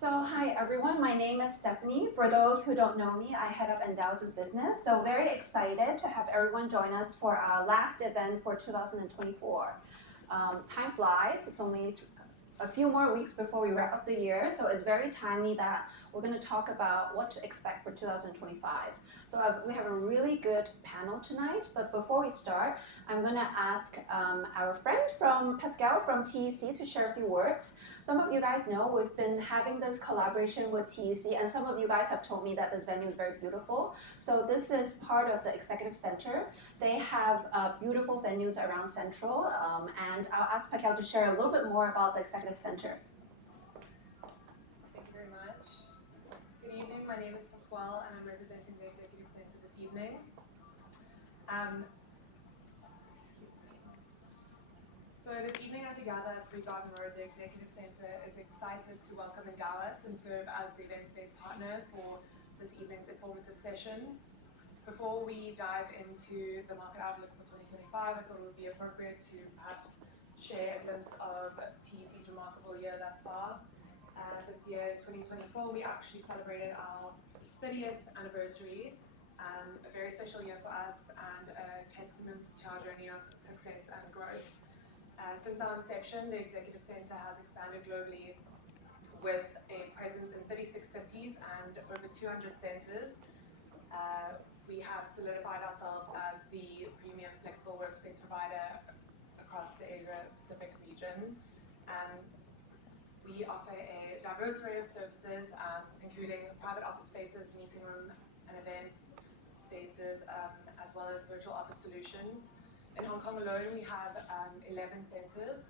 So hi everyone, my name is Steffanie. For those who don't know me, I head up Endowus' business. So very excited to have everyone join us for our last event for 2024. Time flies, it's only a few more weeks before we wrap up the year, so it's very timely that we're going to talk about what to expect for 2025. So we have a really good panel tonight, but before we start, I'm going to ask our friend from Pascal from TEC to share a few words. Some of you guys know we've been having this collaboration with TEC, and some of you guys have told me that this venue is very beautiful. So this is part of the Executive Center. They have beautiful venues around Central, and I'll ask Pascal to share a little bit more about the Executive Center. Thank you very much. Good evening, my name is Pasquale and I'm representing the Executive Center this evening. So this evening as we gather at Garden Road, the Executive Center is excited to welcome Endowus and serve as the event space partner for this evening's informative session. Before we dive into the market outlook for 2025, I thought it would be appropriate to perhaps share a glimpse of TEC's remarkable year thus far. This year, 2024, we actually celebrated our 30th anniversary, a very special year for us and a testament to our journey of success and growth. Since our inception, the Executive Center has expanded globally with a presence in 36 cities and over 200 centers. We have solidified ourselves as the premium flexible workspace provider across the Asia-Pacific region. We offer a diverse array of services, including private office spaces, meeting room and events spaces, as well as virtual office solutions. In Hong Kong alone, we have 11 centers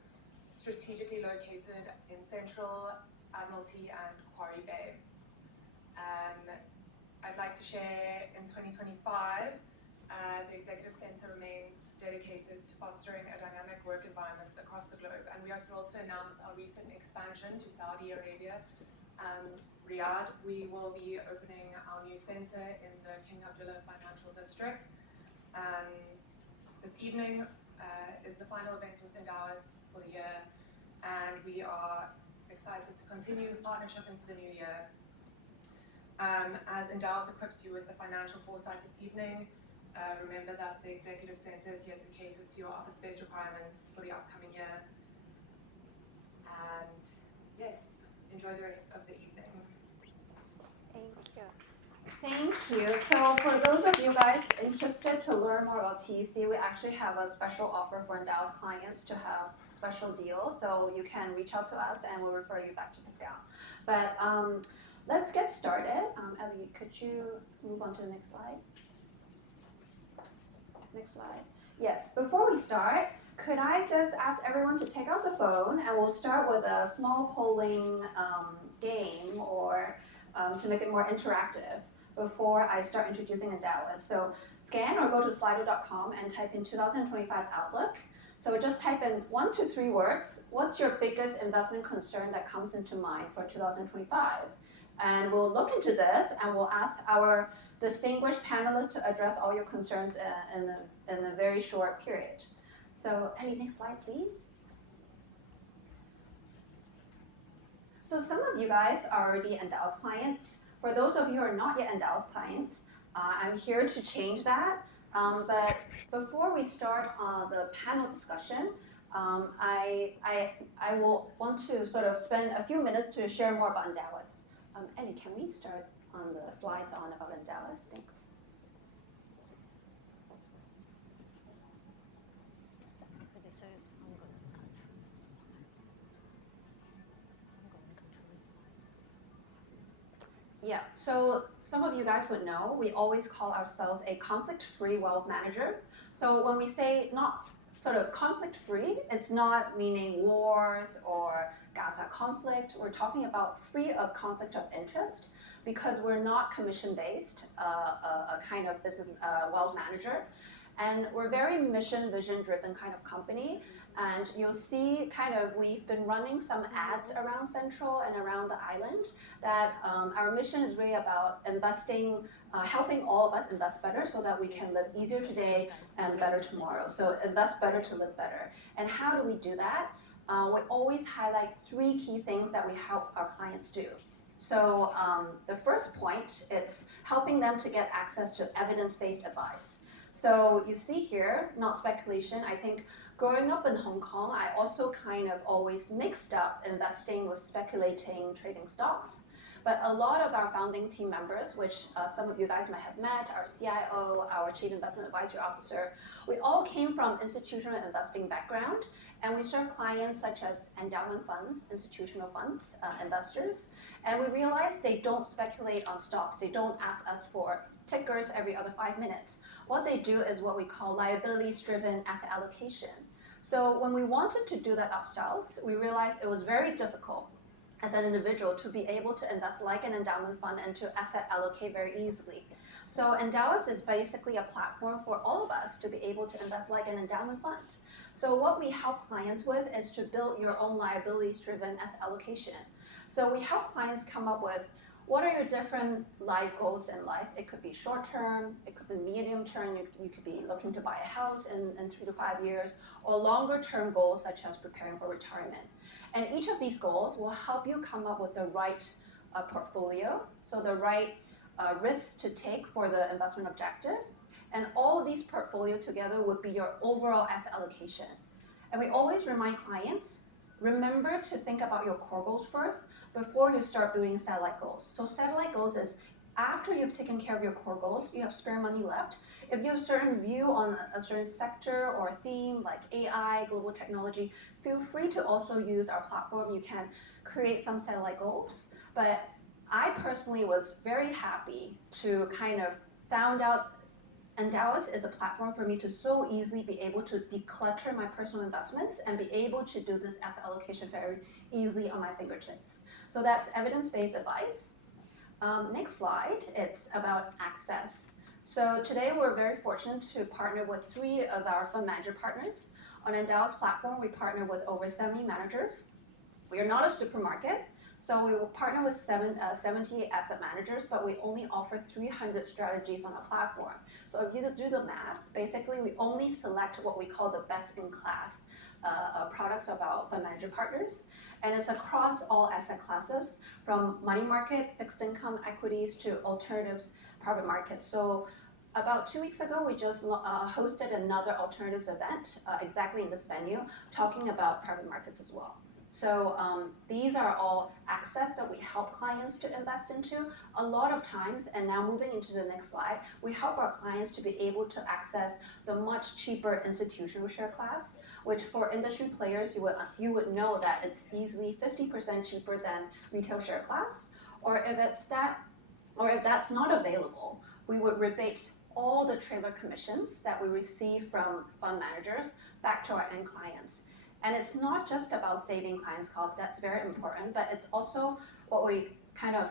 strategically located in Central, Admiralty and Quarry Bay. I'd like to share in 2025, the Executive Center remains dedicated to fostering a dynamic work environment across the globe, and we are thrilled to announce our recent expansion to Saudi Arabia, Riyadh. We will be opening our new center in the King Abdullah Financial District. This evening is the final event with Endowus for the year, and we are excited to continue this partnership into the new year. As Endowus equips you with the financial foresight this evening, remember that the Executive Center is here to cater to your office space requirements for the upcoming year. And yes, enjoy the rest of the evening. Thank you. Thank you. So for those of you guys interested to learn more about TEC, we actually have a special offer for Endowus clients to have special deals. So you can reach out to us and we'll refer you back to Pascal. But let's get started. Ellie, could you move on to the next slide? Next slide. Yes, before we start, could I just ask everyone to take out the phone and we'll start with a small polling game or to make it more interactive before I start introducing Endowus. So scan or go to slido.com and type in 2025 Outlook. So just type in 1 to 3 words. What's your biggest investment concern that comes into mind for 2025? And we'll look into this and we'll ask our distinguished panelists to address all your concerns in a very short period. So Ellie, next slide, please. So some of you guys are already Endowus clients. For those of you who are not yet Endowus clients, I'm here to change that. But before we start the panel discussion, I will want to sort of spend a few minutes to share more about Endowus. Ellie, can we start on the slides on about Endowus? Thanks. Yeah, so some of you guys would know we always call ourselves a conflict-free wealth manager. So when we say not sort of conflict-free, it's not meaning wars or Gaza conflict. We're talking about free of conflict of interest because we're not commission-based, a kind of business wealth manager. And we're very mission, vision-driven kind of company. And you'll see kind of we've been running some ads around Central and around the island that our mission is really about investing, helping all of us invest better so that we can live easier today and better tomorrow. So invest better to live better. And how do we do that? we always highlight 3 key things that we help our clients do. So the first point, it's helping them to get access to evidence-based advice. So you see here, not speculation. I think growing up in Hong Kong, I also kind of always mixed up investing with speculating, trading stocks. But a lot of our founding team members, which some of you guys might have met, our CIO, our Chief Investment Advisory Officer, we all came from institutional investing background, and we serve clients such as endowment funds, institutional funds, investors, and we realized they don't speculate on stocks. They don't ask us for tickers every other 5 minutes. What they do is what we call liabilities-driven asset allocation. So when we wanted to do that ourselves, we realized it was very difficult as an individual to be able to invest like an endowment fund and to asset allocate very easily. So Endowus is basically a platform for all of us to be able to invest like an endowment fund. So what we help clients with is to build your own liabilities-driven asset allocation. So we help clients come up with what are your different life goals in life. It could be short-term, it could be medium-term, you could be looking to buy a house in 3 to 5 years, or longer-term goals such as preparing for retirement. And each of these goals will help you come up with the right portfolio, so the right risks to take for the investment objective. And all of these portfolio together would be your overall asset allocation. And we always remind clients, remember to think about your core goals first before you start building satellite goals. So satellite goals is after you've taken care of your core goals, you have spare money left. If you have a certain view on a certain sector or theme like AI, global technology, feel free to also use our platform. You can create some satellite goals. But I personally was very happy to kind of found out Endowus is a platform for me to so easily be able to declutter my personal investments and be able to do this asset allocation very easily on my fingertips. So that's evidence-based advice. Next slide, it's about access. So today we're very fortunate to partner with 3 of our fund manager partners. On Endowus platform, we partner with over 70 managers. We are not a supermarket, so we will partner with 70 asset managers, but we only offer 300 strategies on our platform. So if you do the math, basically we only select what we call the best-in-class products of our fund manager partners, and it's across all asset classes, from money market, fixed income, equities, to alternatives, private markets. So about 2 weeks ago, we just hosted another alternatives event, exactly in this venue, talking about private markets as well. So these are all access that we help clients to invest into. A lot of times, and now moving into the next slide, we help our clients to be able to access the much cheaper institutional share class, which for industry players, you would know that it's easily 50% cheaper than retail share class. Or if that's not available, we would rebate all the trailer commissions that we receive from fund managers back to our end clients. And it's not just about saving clients costs, that's very important, but it's also what we kind of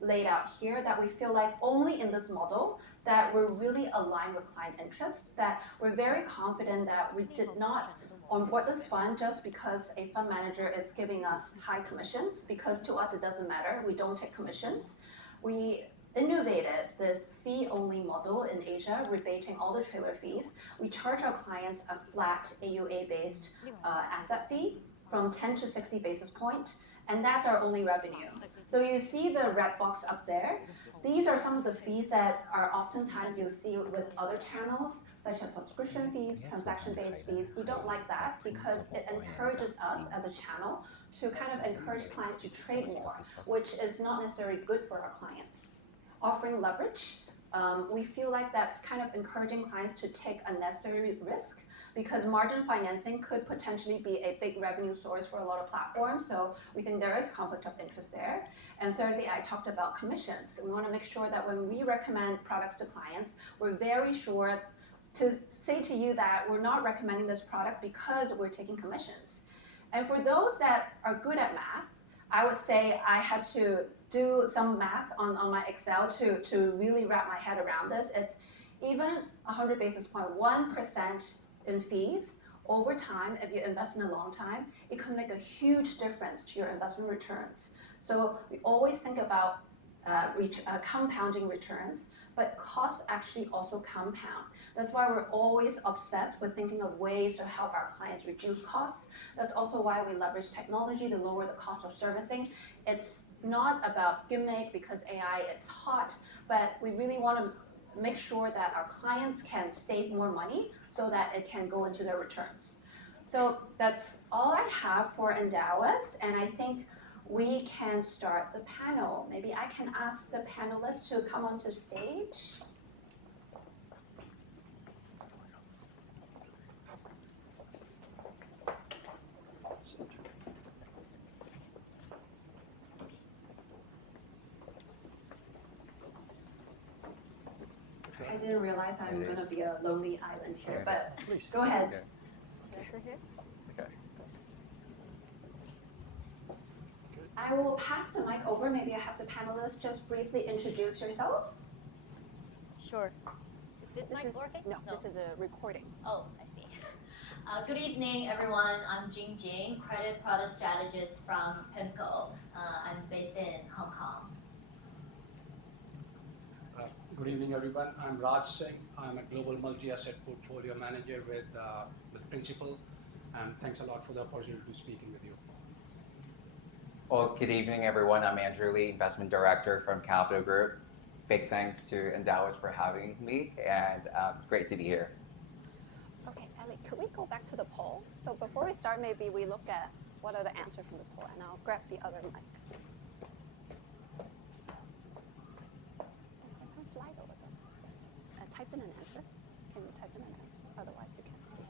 laid out here, that we feel like only in this model that we're really aligned with client interests, that we're very confident that we did not onboard this fund just because a fund manager is giving us high commissions, because to us it doesn't matter, we don't take commissions. We innovated this fee-only model in Asia, rebating all the trailer fees. We charge our clients a flat AUA-based asset fee from 10 to 60 basis points, and that's our only revenue. So you see the red box up there. These are some of the fees that are oftentimes you'll see with other channels, such as subscription fees, transaction-based fees. We don't like that because it encourages us as a channel to kind of encourage clients to trade more, which is not necessarily good for our clients. Offering leverage, we feel like that's kind of encouraging clients to take unnecessary risk, because margin financing could potentially be a big revenue source for a lot of platforms, so we think there is conflict of interest there. And thirdly, I talked about commissions. We want to make sure that when we recommend products to clients, we're very sure to say to you that we're not recommending this product because we're taking commissions. And for those that are good at math, I would say I had to do some math on my Excel to really wrap my head around this. It's even 100 basis point, 1% in fees over time, if you invest in a long time, it can make a huge difference to your investment returns. So we always think about compounding returns, but costs actually also compound. That's why we're always obsessed with thinking of ways to help our clients reduce costs. That's also why we leverage technology to lower the cost of servicing. It's not about gimmick because AI, it's hot, but we really want to make sure that our clients can save more money so that it can go into their returns. So that's all I have for Endowus, and I think we can start the panel. Maybe I can ask the panelists to come onto stage. I didn't realize I'm going to be a lonely island here, but go ahead. Okay. I will pass the mic over. Maybe I have the panelists just briefly introduce yourself. Sure. Is this mic working? No, this is a recording. Oh, I see. Good evening, everyone. I'm Jing Jing, credit product strategist from PIMCO. I'm based in Hong Kong. Good evening, everyone. I'm Raj Singh. I'm a global multi-asset portfolio manager with Principal, and thanks a lot for the opportunity to speaking with you. Well, good evening, everyone. I'm Andrew Lee, investment director from Capital Group. Big thanks to Endowus for having me, and great to be here. Okay, Ellie, could we go back to the poll? So before we start, maybe we look at what are the answers from the poll, and I'll grab the other mic. Slide over them. Type in an answer. Can you type in an answer? Otherwise, you can't see.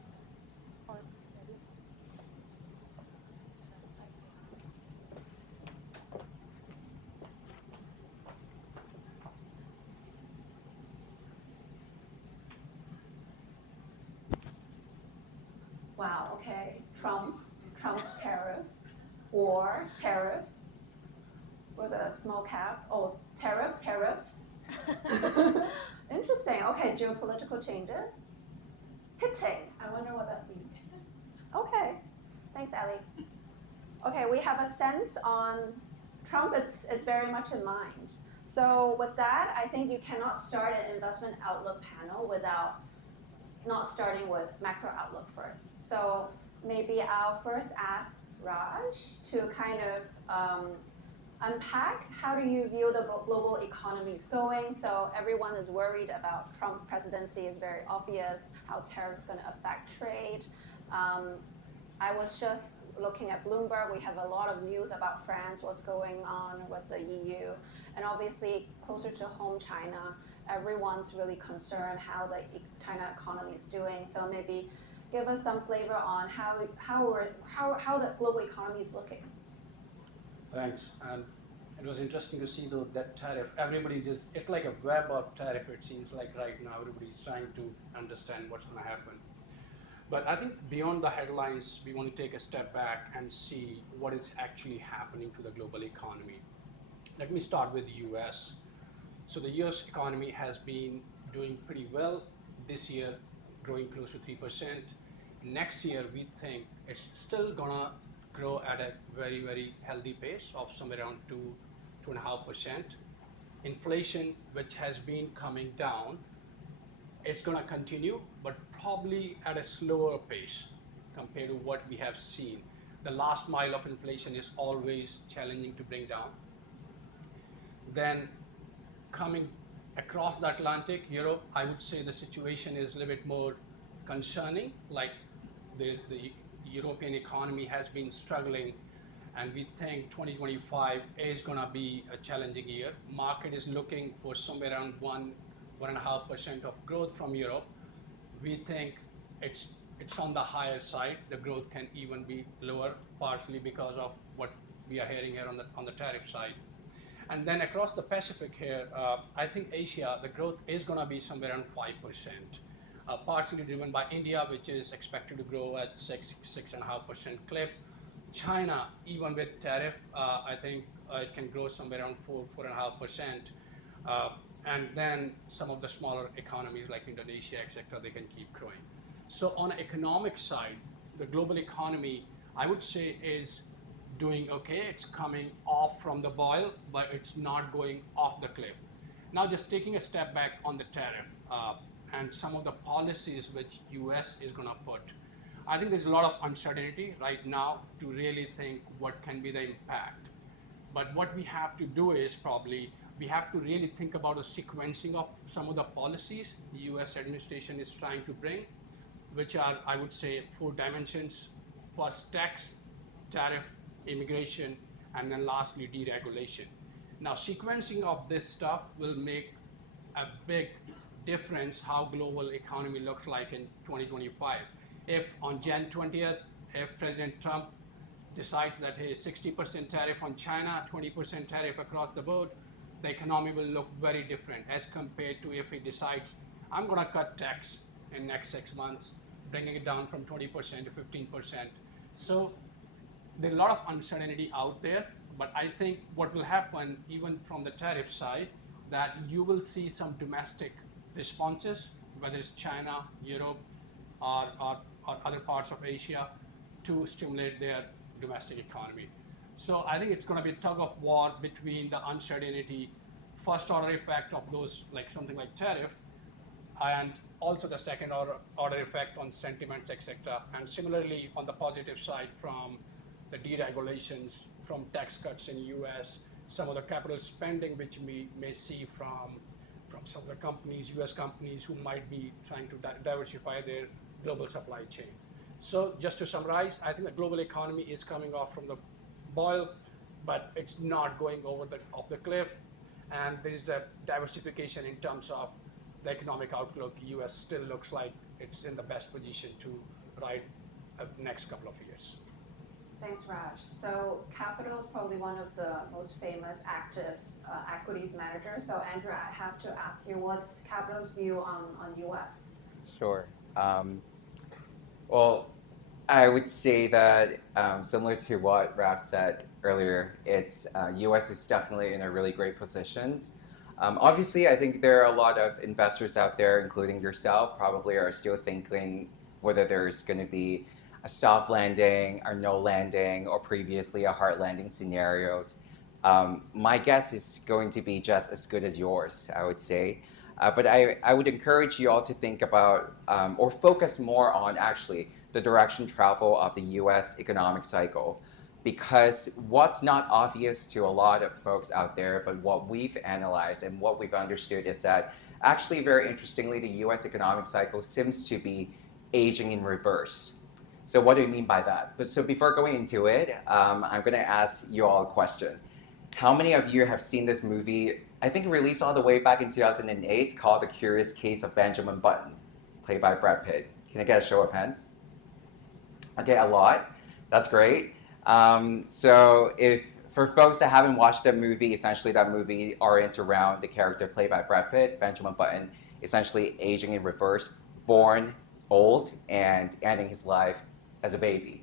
Or maybe. Wow. Okay. Trump's tariffs, or tariffs with a small cap. Oh, tariffs. Interesting. Okay, geopolitical changes. Hitting. I wonder what that means. Okay. Thanks, Ellie. Okay, we have a sense on Trump. It's very much in mind. So with that, I think you cannot start an investment outlook panel without not starting with macro outlook first. So maybe I'll first ask Raj to kind of unpack how do you view the global economy is going. So everyone is worried about Trump presidency is very obvious, how tariffs going to affect trade. I was just looking at Bloomberg. We have a lot of news about France, what's going on with the EU. And obviously closer to home, China, everyone's really concerned how the China economy is doing. So maybe give us some flavor on how the global economy is looking. Thanks. And it was interesting to see that tariff. Everybody it's like a web of tariff, it seems like right now. Everybody's trying to understand what's going to happen. But I think beyond the headlines, we want to take a step back and see what is actually happening to the global economy. Let me start with the US. So the US economy has been doing pretty well this year, growing close to 3%. Next year, we think it's still gonna grow at a very, very healthy pace of somewhere around 2.5%. Inflation, which has been coming down, it's gonna continue, but probably at a slower pace compared to what we have seen. The last mile of inflation is always challenging to bring down. Then coming across the Atlantic, Europe, I would say the situation is a little bit more concerning. Like the European economy has been struggling, and we think 2025 is going to be a challenging year. Market is looking for somewhere around 1.5% of growth from Europe. We think it's on the higher side. The growth can even be lower, partially because of what we are hearing here on the tariff side. And then across the Pacific here, I think Asia, the growth is going to be somewhere around 5%, partially driven by India, which is expected to grow at 6.5% clip. China, even with tariff, I think it can grow somewhere around 4.5%. And then some of the smaller economies like Indonesia, etc., they can keep growing. So on the economic side, the global economy, I would say, is doing okay. It's coming off from the boil, but it's not going off the cliff. Now, just taking a step back on the tariff and some of the policies which US is going to put. I think there's a lot of uncertainty right now to really think what can be the impact. But what we have to do is probably we have to really think about a sequencing of some of the policies the US administration is trying to bring, which are, I would say, 4 dimensions. First, tax, tariff, immigration, and then lastly, deregulation. Now, sequencing of this stuff will make a big difference how global economy looks like in 2025. If on Jan 20th, if President Trump decides that hey, 60% tariff on China, 20% tariff across the board, the economy will look very different as compared to if he decides, I'm going to cut tax in next 6 months, bringing it down from 20% to 15%. So there's a lot of uncertainty out there, but I think what will happen, even from the tariff side, that you will see some domestic responses, whether it's China, Europe, or other parts of Asia, to stimulate their domestic economy. So I think it's going to be a tug of war between the uncertainty, first order effect of those, like something like tariff, and also the second order effect on sentiments, etc. And similarly, on the positive side, from the deregulations, from tax cuts in US, some of the capital spending which we may see from some of the companies, US companies who might be trying to diversify their global supply chain. So just to summarize, I think the global economy is coming off from the boil, but it's not going off the cliff. And there is a diversification in terms of the economic outlook. US still looks like it's in the best position to ride the next couple of years. Thanks, Raj. So Capital is probably one of the most famous active equities managers. So Andrew, I have to ask you, what's Capital's view on US? Sure. Well, I would say that similar to what Raf said earlier, it's US is definitely in a really great position. Obviously, I think there are a lot of investors out there, including yourself, probably are still thinking whether there's going to be a soft landing or no landing, or previously a hard landing scenarios. My guess is going to be just as good as yours, I would say. But I would encourage you all to think about or focus more on actually the direction travel of the US economic cycle. Because what's not obvious to a lot of folks out there, but what we've analyzed and what we've understood is that actually, very interestingly, the US economic cycle seems to be aging in reverse. So what do we mean by that? So before going into it, I'm going to ask you all a question. How many of you have seen this movie, I think released all the way back in 2008, called The Curious Case of Benjamin Button, played by Brad Pitt? Can I get a show of hands? Okay, a lot. That's great. So if for folks that haven't watched that movie, essentially that movie orients around the character played by Brad Pitt, Benjamin Button, essentially aging in reverse, born old and ending his life as a baby.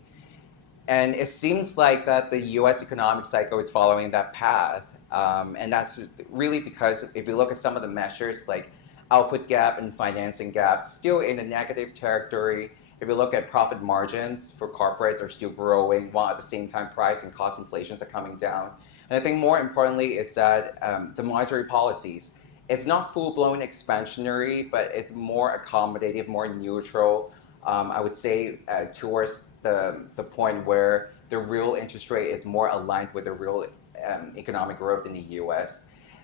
And it seems like that the US economic cycle is following that path. And that's really because if you look at some of the measures like output gap and financing gaps, still in a negative territory. If you look at profit margins for corporates are still growing, while at the same time price and cost inflations are coming down. And I think more importantly is that the monetary policies, it's not full-blown expansionary, but it's more accommodative, more neutral, I would say, towards the point where the real interest rate is more aligned with the real economic growth in the US.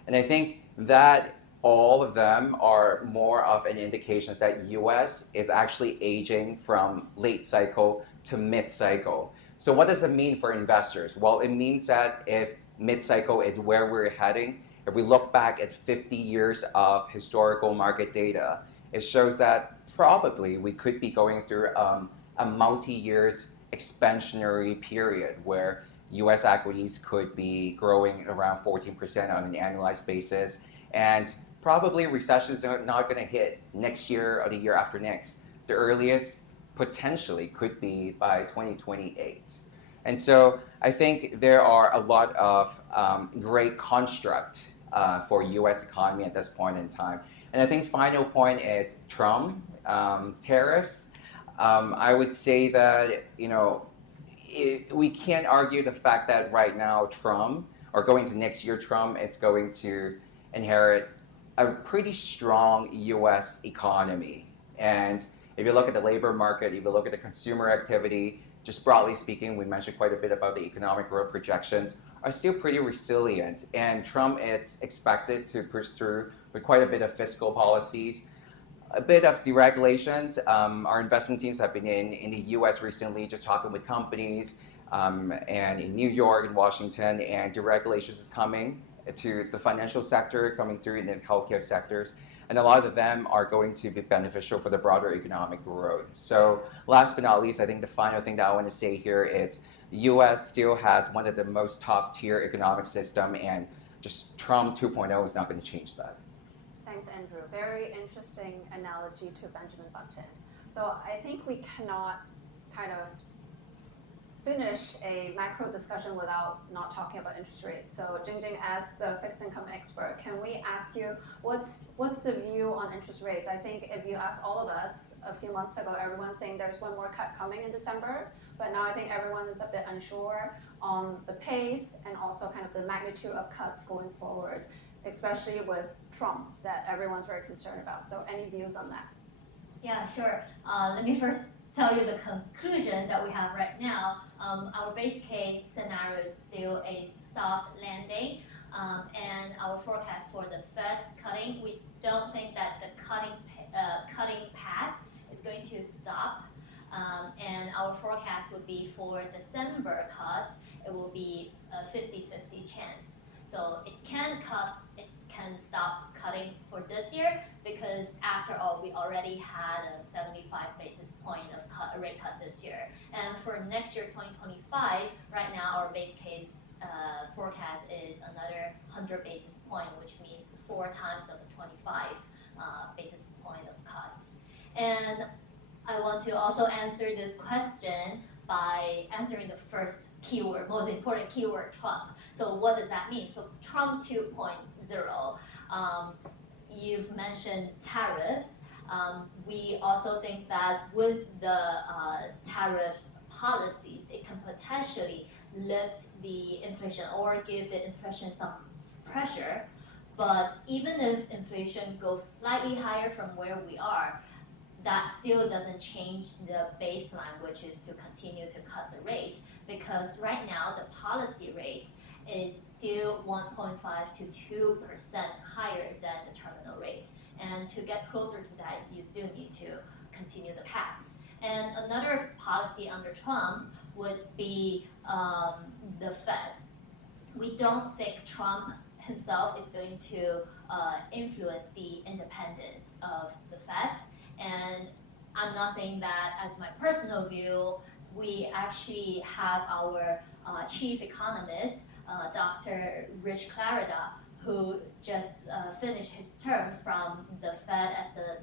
And I think that all of them are more of an indication that US is actually aging from late cycle to mid-cycle. So what does it mean for investors? Well, it means that if mid-cycle is where we're heading, if we look back at 50 years of historical market data, it shows that probably we could be going through a multi-years expansionary period where US equities could be growing around 14% on an annualized basis, and probably recessions are not going to hit next year or the year after next. The earliest potentially could be by 2028. And so I think there are a lot of great construct for US economy at this point in time. And I think final point is Trump, tariffs. I would say that, we can't argue the fact that right now Trump, or going to next year, Trump is going to inherit a pretty strong U.S. economy. And if you look at the labor market, if you look at the consumer activity, just broadly speaking, we mentioned quite a bit about the economic growth projections, are still pretty resilient. And Trump is expected to push through with quite a bit of fiscal policies, a bit of deregulations. Our investment teams have been in the U.S. recently, just talking with companies, and in New York and Washington, and deregulations is coming to the financial sector, coming through in the healthcare sectors, and a lot of them are going to be beneficial for the broader economic growth. So last but not least, I think the final thing that I want to say here is the U.S. still has one of the most top-tier economic system, and just Trump 2.0 is not going to change that. Thanks, Andrew. Very interesting analogy to Benjamin Button. So I think we cannot kind of finish a macro discussion without not talking about interest rates. So Jingjing, as the fixed income expert, can we ask you what's the view on interest rates? I think if you asked all of us a few months ago, everyone think there's one more cut coming in December, but now I think everyone is a bit unsure on the pace and also kind of the magnitude of cuts going forward, especially with Trump that everyone's very concerned about. So any views on that? Yeah, sure. Let me first tell you the conclusion that we have right now. Our base case scenario is still a soft landing, and our forecast for the Fed cutting, we don't think that the cutting path is going to stop, and our forecast would be for December cuts, it will be a 50-50 chance. So it can cut, it can stop cutting for this year, because after all, we already had a 75 basis point of rate cut this year. And for next year, 2025, right now our base case forecast is another 100 basis point, which means 4 times of the 25 basis point of cuts. And I want to also answer this question by answering the first keyword, most important keyword, Trump. So what does that mean? So Trump 2.0, you've mentioned tariffs. We also think that with the tariffs policies, it can potentially lift the inflation or give the inflation some pressure. But even if inflation goes slightly higher from where we are, that still doesn't change the baseline, which is to continue to cut the rate, because right now the policy rate is still 1.5 to 2% higher than the terminal rate. And to get closer to that, you still need to continue the path. And another policy under Trump would be the Fed. We don't think Trump himself is going to influence the independence of the Fed. And I'm not saying that as my personal view. We actually have our chief economist, Dr. Rich Clarida, who just finished his term from the Fed as the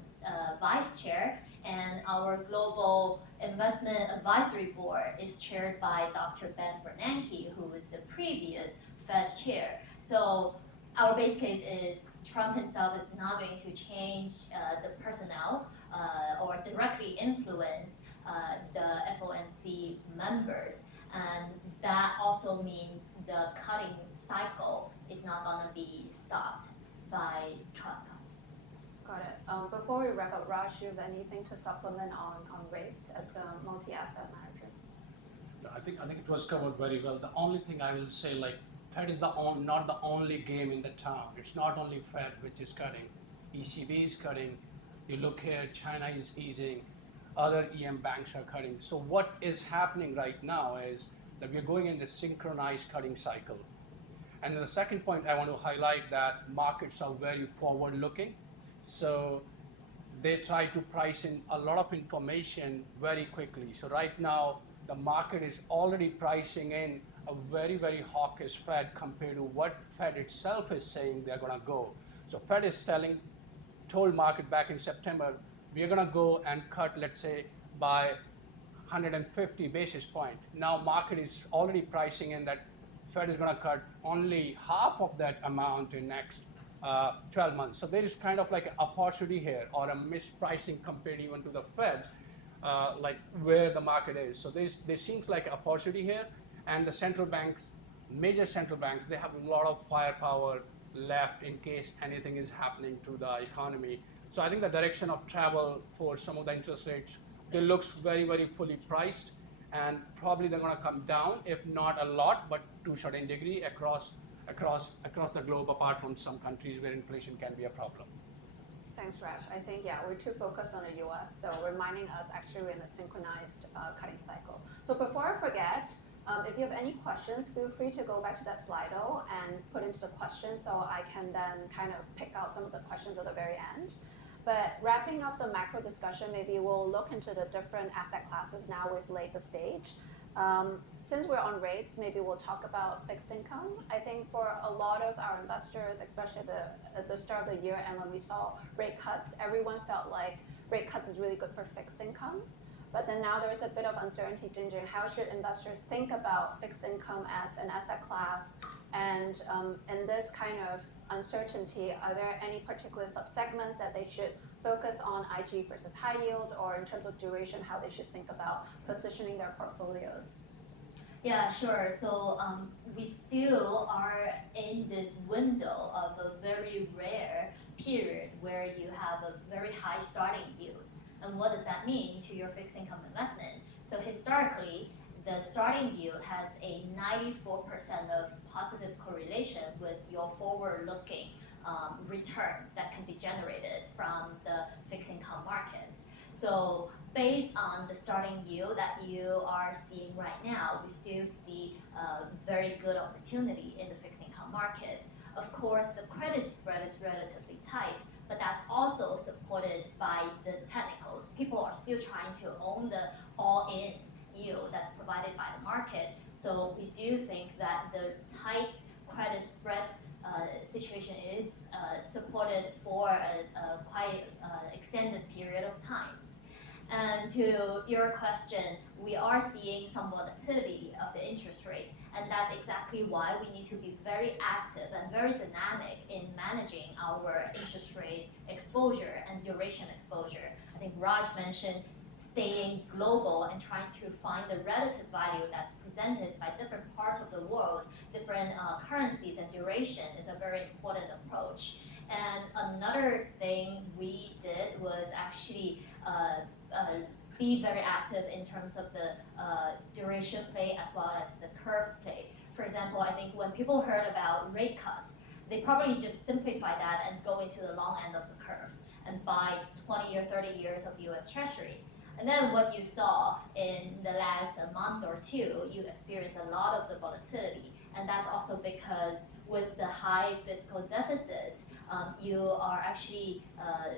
vice chair, and our global investment advisory board is chaired by Dr. Ben Bernanke, who was the previous Fed chair. So our base case is Trump himself is not going to change the personnel or directly influence the FOMC members, and that also means the cutting cycle is not going to be stopped by Trump. Got it. Before we wrap up, Raj, you have anything to supplement on rates as a multi-asset manager? I think it was covered very well. The only thing I will say, like, Fed is not the only game in the town. It's not only Fed which is cutting. ECB is cutting. You look here, China is easing. Other EM banks are cutting. So what is happening right now is that we're going in this synchronized cutting cycle. And then the second point I want to highlight that markets are very forward-looking. So they try to price in a lot of information very quickly. So right now, the market is already pricing in a very, very hawkish Fed compared to what Fed itself is saying they're going to go. So Fed is told market back in September, we're going to go and cut, let's say, by 150 basis points. Now market is already pricing in that Fed is going to cut only half of that amount in next 12 months. So there is kind of like an opportunity here or a mispricing compared even to the Fed. like where the market is. So there seems like an opportunity here, and the central banks, major central banks, they have a lot of firepower left in case anything is happening to the economy. So I think the direction of travel for some of the interest rates, they looks very, very fully priced, and probably they're going to come down, if not a lot, but to a certain degree across the globe, apart from some countries where inflation can be a problem. Thanks, Raj. I think, yeah, we're too focused on the US, so reminding us actually we're in a synchronized cutting cycle. So before I forget, if you have any questions, feel free to go back to that Slido and put into the questions so I can then kind of pick out some of the questions at the very end. But wrapping up the macro discussion, maybe we'll look into the different asset classes now we've laid the stage. Since we're on rates, maybe we'll talk about fixed income. I think for a lot of our investors, especially at the start of the year and when we saw rate cuts, everyone felt like rate cuts is really good for fixed income. But then now there's a bit of uncertainty, Ginger. How should investors think about fixed income as an asset class? And in this kind of uncertainty, are there any particular subsegments that they should focus on, IG versus high yield, or in terms of duration, how they should think about positioning their portfolios? Yeah, sure. So we still are in this window of a very rare period where you have a very high starting yield. And what does that mean to your fixed income investment? So historically, the starting yield has a 94% of positive correlation with your forward-looking return that can be generated from the fixed income market. So based on the starting yield that you are seeing right now, we still see a very good opportunity in the fixed income market. Of course, the credit spread is relatively tight, but that's also supported by the technicals. People are still trying to own the all-in yield that's provided by the market. So we do think that the tight credit spread situation is supported for a quite extended period of time. And to your question, we are seeing some volatility of the interest rate, and that's exactly why we need to be very active and very dynamic in managing our interest rate exposure and duration exposure. I think Raj mentioned staying global and trying to find the relative value that's presented by different parts of the world, different currencies and duration is a very important approach. And another thing we did was actually be very active in terms of the duration play as well as the curve play. For example, I think when people heard about rate cuts, they probably just simplify that and go into the long end of the curve and buy 20 or 30 years of US Treasury. And then what you saw in the last month or two, you experienced a lot of the volatility. And that's also because with the high fiscal deficit, you are actually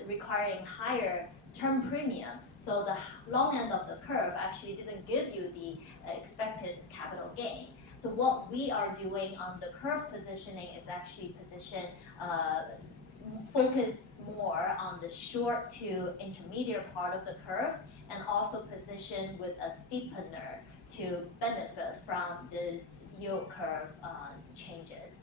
requiring higher term premium. So the long end of the curve actually didn't give you the expected capital gain. So what we are doing on the curve positioning is actually focus more on the short to intermediate part of the curve, and also position with a steepener to benefit from this yield curve changes.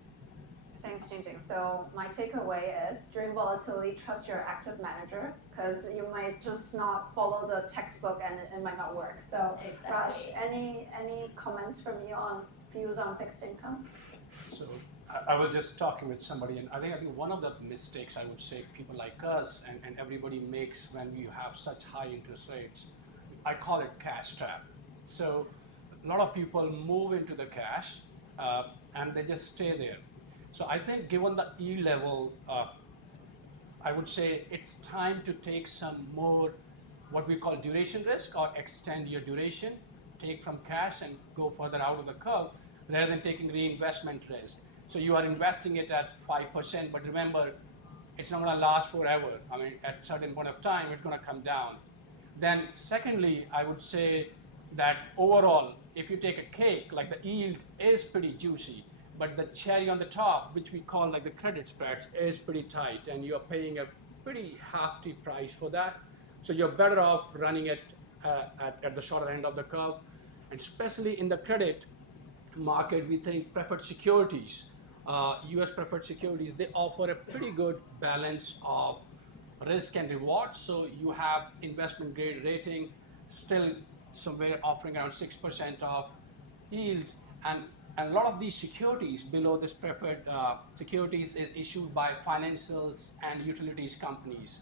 Thanks, Jingjing. So my takeaway is, during volatility, trust your active manager, because you might just not follow the textbook and it might not work. So, Exactly. Raj, any comments from you on views on fixed income? So I was just talking with somebody, and I think one of the mistakes I would say people like us and everybody makes when you have such high interest rates, I call it cash trap. So a lot of people move into the cash and they just stay there. So I think given the yield level, I would say it's time to take some more what we call duration risk, or extend your duration, take from cash and go further out of the curve rather than taking reinvestment risk. So you are investing it at 5%, but remember, it's not going to last forever. I mean, at a certain point of time, it's going to come down. Then secondly, I would say that overall, if you take a cake, like the yield is pretty juicy, but the cherry on the top, which we call like the credit spreads, is pretty tight, and you're paying a pretty hefty price for that. So you're better off running it at the shorter end of the curve. And especially in the credit market, we think preferred securities, US preferred securities, they offer a pretty good balance of risk and reward. So you have investment grade rating, still somewhere offering around 6% of yield, and a lot of these securities below this preferred securities is issued by financials and utilities companies,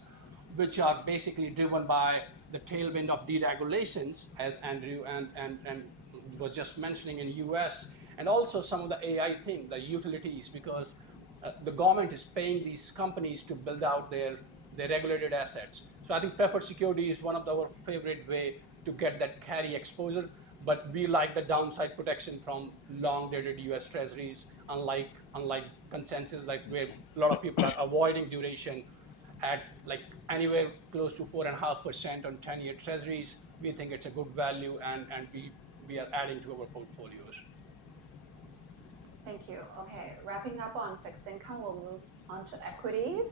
which are basically driven by the tailwind of deregulations, as Andrew and was just mentioning in US, and also some of the AI thing, the utilities, because the government is paying these companies to build out their regulated assets. So I think preferred security is one of our favorite way to get that carry exposure, but we like the downside protection from long-dated US Treasuries, unlike consensus, like where a lot of people are avoiding duration at like anywhere close to 4.5% on 10-year Treasuries. We think it's a good value, and we are adding to our portfolios. Thank you. Okay, wrapping up on fixed income, we'll move on to equities.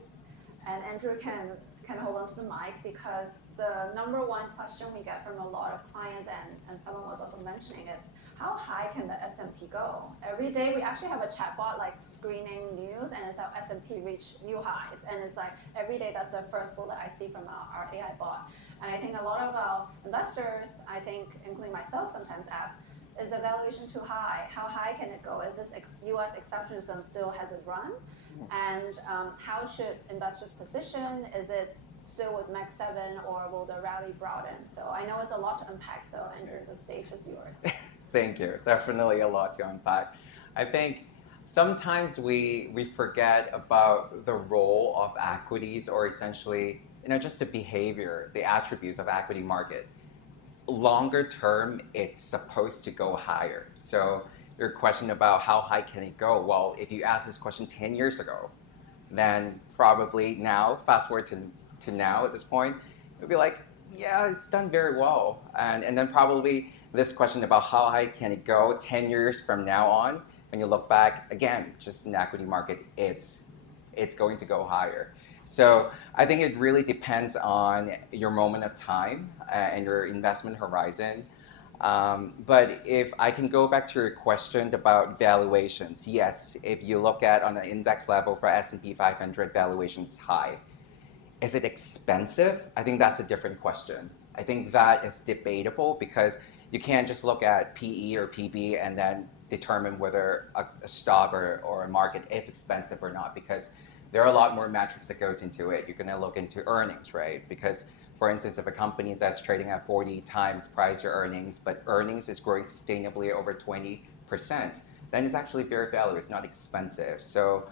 And Andrew can hold on to the mic, because the number one question we get from a lot of clients, and someone was also mentioning, it's how high can the S&P go? Every day we actually have a chatbot like screening news, and it's how S&P reach new highs. And it's like every day that's the first bullet I see from our AI bot. And I think a lot of our investors, I think including myself, sometimes ask, is the valuation too high? How high can it go? Is this US exceptionalism still has a run? And how should investors position? Is it still with Max 7, or will the rally broaden? So I know it's a lot to unpack, so Andrew, the stage is yours. Thank you. Definitely a lot to unpack. I think sometimes we forget about the role of equities, or essentially, just the behavior, the attributes of equity market. Longer term, it's supposed to go higher. So your question about how high can it go? Well, if you asked this question 10 years ago, then probably now, fast forward to now at this point, it would be like, yeah, it's done very well. And then probably this question about how high can it go 10 years from now on, when you look back, again, just in the equity market, it's going to go higher. So I think it really depends on your moment of time and your investment horizon. But if I can go back to your question about valuations, yes, if you look at on the index level for S&P 500, valuations high. Is it expensive? I think that's a different question. I think that is debatable, because you can't just look at PE or PB and then determine whether a stock or a market is expensive or not, because there are a lot more metrics that goes into it. You're going to look into earnings, right? Because, for instance, if a company that's trading at 40 times price to earnings, but earnings is growing sustainably over 20%, then it's actually fair value. It's not expensive. So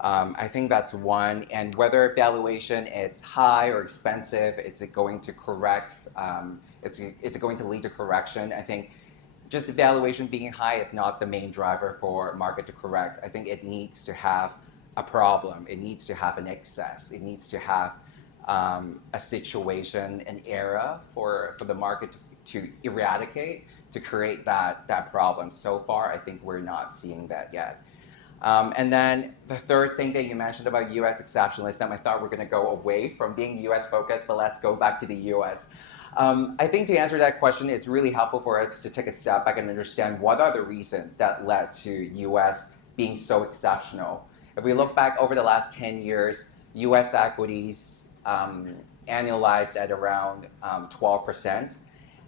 I think that's one. And whether valuation is high or expensive, is it going to correct? Is it going to lead to correction? I think just valuation being high is not the main driver for market to correct. I think it needs to have a problem. It needs to have an excess. It needs to have a situation, an era for the market to eradicate, to create that problem. So far, I think we're not seeing that yet. And then the third thing that you mentioned about US exceptionalism, I thought we were going to go away from being US focused, but let's go back to the US. I think to answer that question, it's really helpful for us to take a step back and understand what are the reasons that led to US being so exceptional. If we look back over the last 10 years, US equities annualized at around 12%.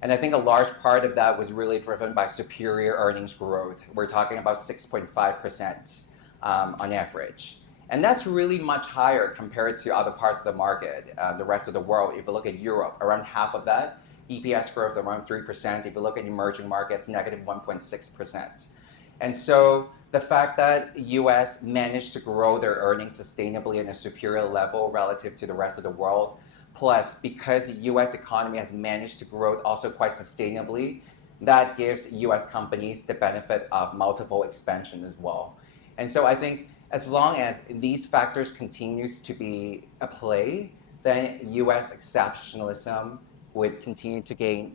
And I think a large part of that was really driven by superior earnings growth. We're talking about 6.5% on average. And that's really much higher compared to other parts of the market, the rest of the world. If you look at Europe, around half of that, EPS growth around 3%. If you look at emerging markets, negative 1.6%. And so the fact that US managed to grow their earnings sustainably at a superior level relative to the rest of the world, plus because the US economy has managed to grow also quite sustainably, that gives US companies the benefit of multiple expansion as well. And so I think as long as these factors continues to be a play, then US exceptionalism would continue to gain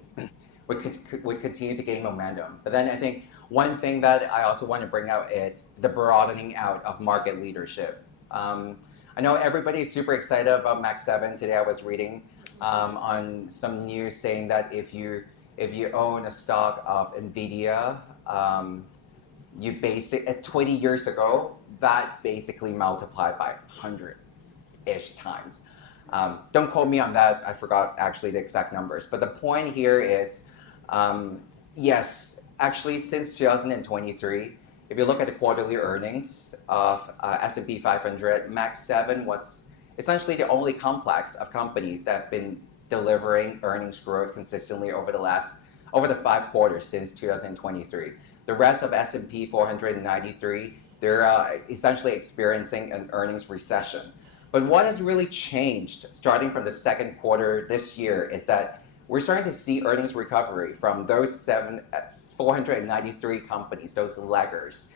momentum. But then I think one thing that I also want to bring out is the broadening out of market leadership. I know everybody is super excited about Max 7. Today I was reading on some news saying that if you own a stock of NVIDIA, at 20 years ago, that basically multiplied by 100-ish times. Don't quote me on that. I forgot actually the exact numbers. But the point here is, yes, actually since 2023, if you look at the quarterly earnings of S&P 500, Max 7 was essentially the only complex of companies that have been delivering earnings growth consistently over the 5 quarters since 2023. The rest of S&P 493, they're essentially experiencing an earnings recession. But what has really changed starting from the second quarter this year is that we're starting to see earnings recovery from those 493 companies, those laggards.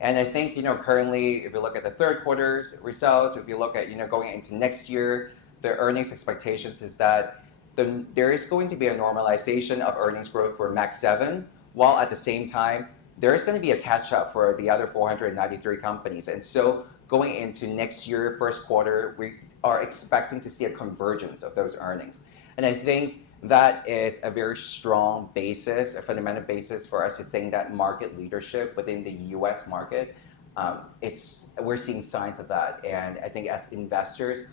And I think, currently, if you look at the third quarter's results, if you look at, going into next year, the earnings expectations is that there is going to be a normalization of earnings growth for Max 7, while at the same time, there is going to be a catch-up for the other 493 companies. And so going into next year, first quarter, we are expecting to see a convergence of those earnings. And I think that is a very strong basis, a fundamental basis for us to think that market leadership within the US market, we're seeing signs of that. And I think as investors,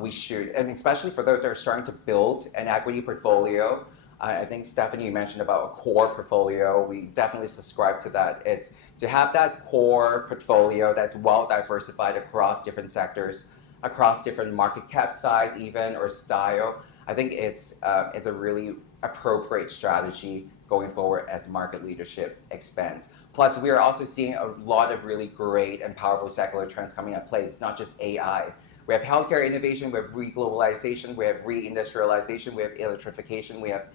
we should, and especially for those that are starting to build an equity portfolio, I think, Steffanie, you mentioned about a core portfolio. We definitely subscribe to that. It's to have that core portfolio that's well diversified across different sectors, across different market cap size even, or style. I think it's a really appropriate strategy going forward as market leadership expands. Plus, we are also seeing a lot of really great and powerful secular trends coming at play. It's not just AI. We have healthcare innovation, we have re-globalization, we have re-industrialization, we have electrification, we have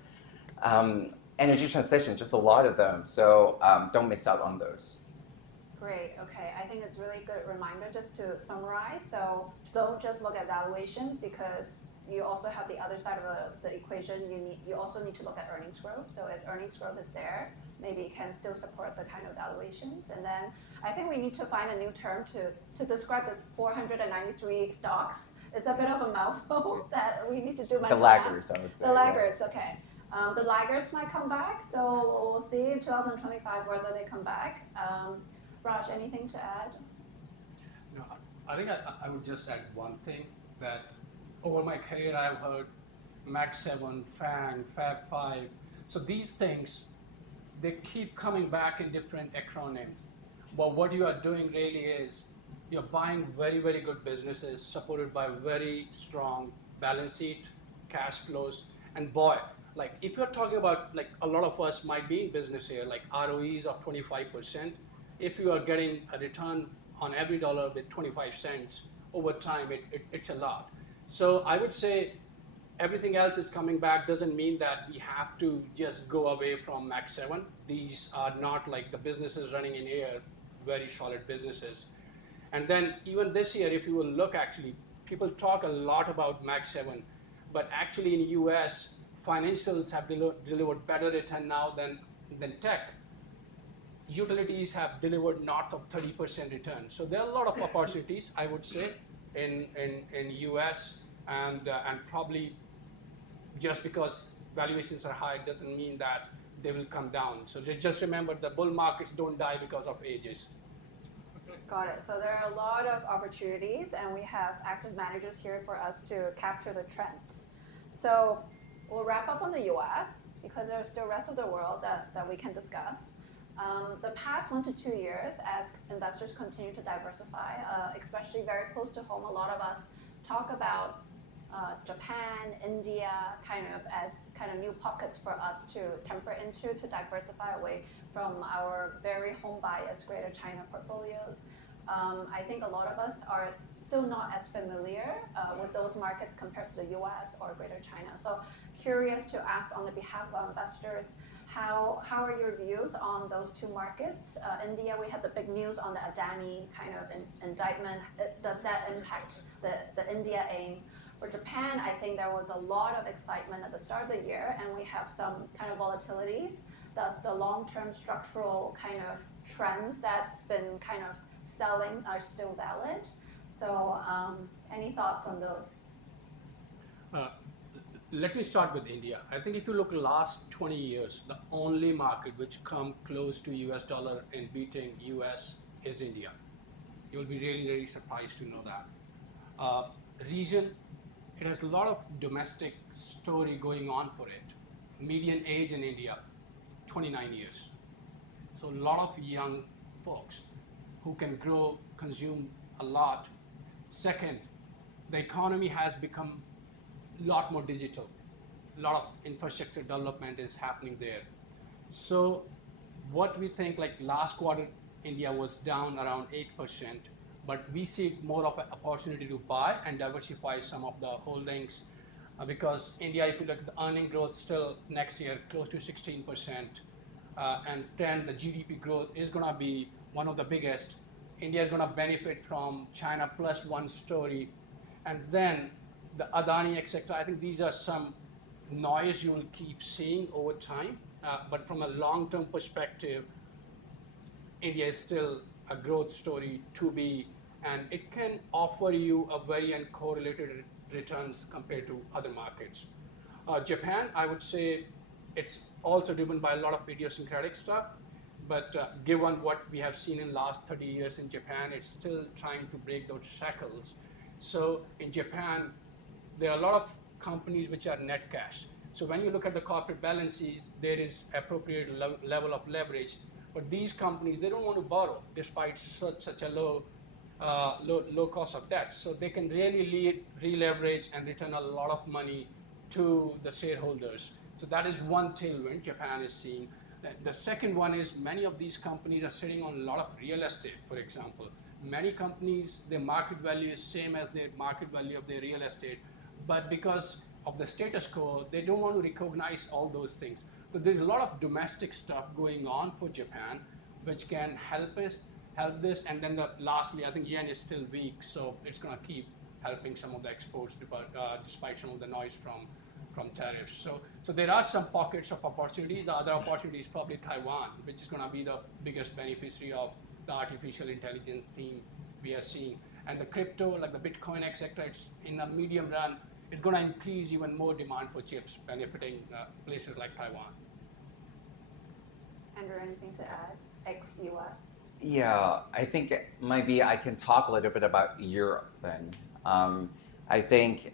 energy transition, just a lot of them. So don't miss out on those. Great, okay. I think it's a really good reminder just to summarize. So don't just look at valuations, because you also have the other side of the equation. You also need to look at earnings growth. So if earnings growth is there, maybe it can still support the kind of valuations. And then I think we need to find a new term to describe this 493 stocks. It's a bit of a mouthful that we need to do. The laggards, I would say. The laggards, okay. The laggards might come back, so we'll see in 2025 whether they come back. Raj, anything to add? No, I think I would just add one thing, that over my career I've heard Max 7, FANG, Fab 5. So these things, they keep coming back in different acronyms. But what you are doing really is you're buying very, very good businesses supported by very strong balance sheet, cash flows, and boy, like if you're talking about, like a lot of us might be in business here, like ROEs of 25%, if you are getting a return on every dollar with 25 cents over time, it's a lot. So I would say everything else is coming back. Doesn't mean that we have to just go away from Max 7. These are not like the businesses running in air, very solid businesses. And then even this year, if you will look, actually, people talk a lot about Max 7, but actually in the US, financials have delivered better return now than tech. Utilities have delivered north of 30% return. So there are a lot of opportunities, I would say, in US, and probably just because valuations are high doesn't mean that they will come down. So just remember, the bull markets don't die because of ages. Got it. So there are a lot of opportunities, and we have active managers here for us to capture the trends. So we'll wrap up on the US, because there's still rest of the world that we can discuss. The past 1 to 2 years, as investors continue to diversify, especially very close to home, a lot of us talk about Japan, India, kind of as kind of new pockets for us to temper into, to diversify away from our very home biased Greater China portfolios. I think a lot of us are still not as familiar with those markets compared to the US or Greater China. So curious to ask on the behalf of our investors, how are your views on those two markets? India, we had the big news on the Adani kind of indictment. Does that impact the India aim? For Japan, I think there was a lot of excitement at the start of the year, and we have some kind of volatilities. Thus, the long-term structural kind of trends that's been kind of selling are still valid. So any thoughts on those? Let me start with India. I think if you look last 20 years, the only market which come close to US dollar in beating US is India. You'll be really, really surprised to know that. Reason it has a lot of domestic story going on for it. Median age in India, 29 years. So a lot of young folks who can grow, consume a lot. Second, the economy has become a lot more digital. A lot of infrastructure development is happening there. So what we think, like last quarter, India was down around 8%, but we see more of an opportunity to buy and diversify some of the holdings because India, if you look at the earning growth still next year, close to 16%, and then the GDP growth is gonna be one of the biggest. India is gonna benefit from China plus one story, and then the Adani, etc. I think these are some noise you will keep seeing over time, but from a long-term perspective, India is still a growth story to be, and it can offer you a very uncorrelated returns compared to other markets. Japan, I would say it's also driven by a lot of idiosyncratic stuff, but given what we have seen in last 30 years in Japan, it's still trying to break those shackles. So in Japan, there are a lot of companies which are net cash. So when you look at the corporate balance sheet, there is appropriate level of leverage. But these companies, they don't want to borrow despite such a low cost of debt. So they can really re-leverage and return a lot of money to the shareholders. So that is one tailwind Japan is seeing. The second one is many of these companies are sitting on a lot of real estate, for example. Many companies, their market value is same as their market value of their real estate, but because of the status quo, they don't want to recognize all those things. So there's a lot of domestic stuff going on for Japan, which can help this. And then lastly, I think yen is still weak, so it's going to keep helping some of the exports despite some of the noise from tariffs. So there are some pockets of opportunity. The other opportunity is probably Taiwan, which is going to be the biggest beneficiary of the artificial intelligence theme we are seeing. And the crypto, like the Bitcoin, etc., it's in the medium run, it's going to increase even more demand for chips, benefiting places like Taiwan. Andrew, anything to add? Ex-US? Yeah, I think maybe I can talk a little bit about Europe then. I think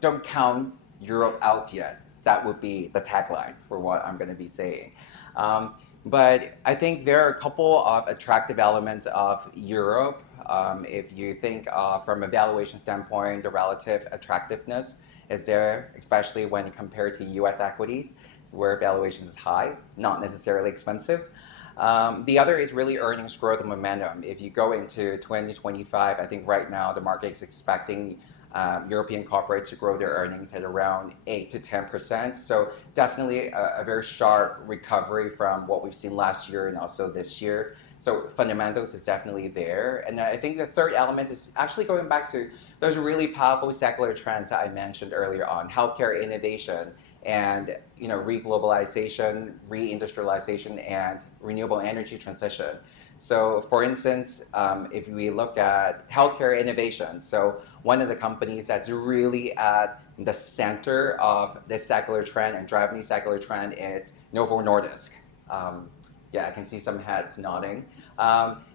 don't count Europe out yet. That would be the tagline for what I'm going to be saying. But I think there are a couple of attractive elements of Europe. If you think from a valuation standpoint, the relative attractiveness is there, especially when compared to US equities, where valuation is high, not necessarily expensive. The other is really earnings growth and momentum. If you go into 2025, I think right now the market is expecting European corporates to grow their earnings at around 8 to 10%. So definitely a very sharp recovery from what we've seen last year and also this year. So fundamentals is definitely there. And I think the third element is actually going back to those really powerful secular trends that I mentioned earlier on, healthcare innovation and reglobalization, reindustrialization, and renewable energy transition. So for instance, if we look at healthcare innovation, so one of the companies that's really at the center of this secular trend and driving the secular trend is Novo Nordisk. Yeah, I can see some heads nodding.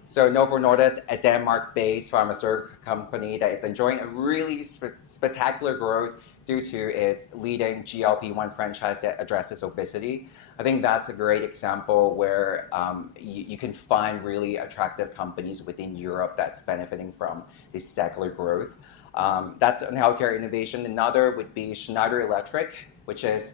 So Novo Nordisk, a Denmark-based pharmaceutical company that is enjoying a really spectacular growth due to its leading GLP-1 franchise that addresses obesity. I think that's a great example where you can find really attractive companies within Europe that's benefiting from this secular growth. That's on healthcare innovation. Another would be Schneider Electric, which is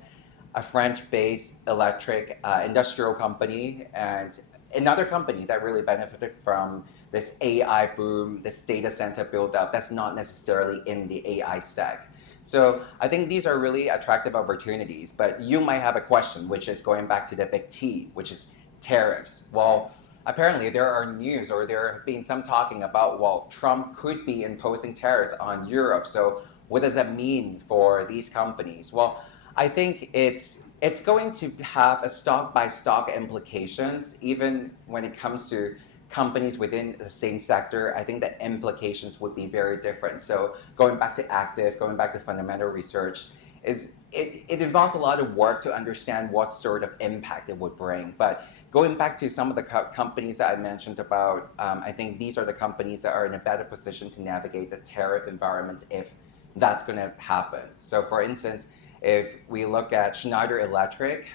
a French-based electric industrial company, and another company that really benefited from this AI boom, this data center build-up that's not necessarily in the AI stack. So I think these are really attractive opportunities, but you might have a question, which is going back to the big T, which is tariffs. Well, apparently there are news or there have been some talking about, well, Trump could be imposing tariffs on Europe. So what does that mean for these companies? Well, I think it's going to have a stock-by-stock implications, even when it comes to companies within the same sector. I think the implications would be very different. So going back to active, going back to fundamental research, it involves a lot of work to understand what sort of impact it would bring. But going back to some of the companies that I mentioned about, I think these are the companies that are in a better position to navigate the tariff environment if that's going to happen. So for instance, if we look at Schneider Electric,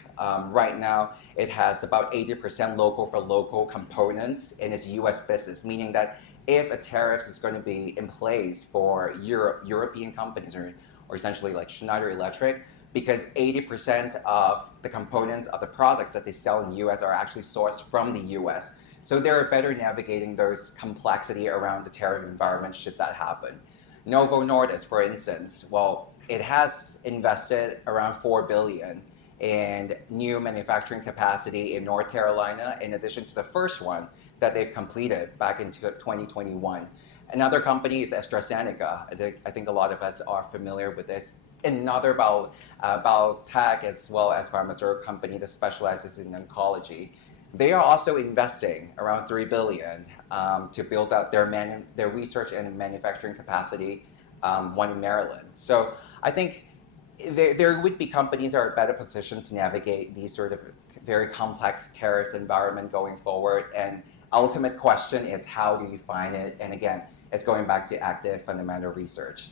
right now it has about 80% local for local components in its US business, meaning that if a tariff is going to be in place for European companies or essentially like Schneider Electric, because 80% of the components of the products that they sell in the US are actually sourced from the US. So they're better navigating those complexity around the tariff environment should that happen. Novo Nordisk, for instance, well, it has invested around $4 billion in new manufacturing capacity in North Carolina, in addition to the first one that they've completed back in 2021. Another company is AstraZeneca. I think a lot of us are familiar with this. Another biotech as well as pharmaceutical company that specializes in oncology. They are also investing around $3 billion to build out their research and manufacturing capacity, one in Maryland. So I think there would be companies that are better positioned to navigate these sort of very complex tariffs environment going forward. And ultimate question is how do you find it? And again, it's going back to active fundamental research.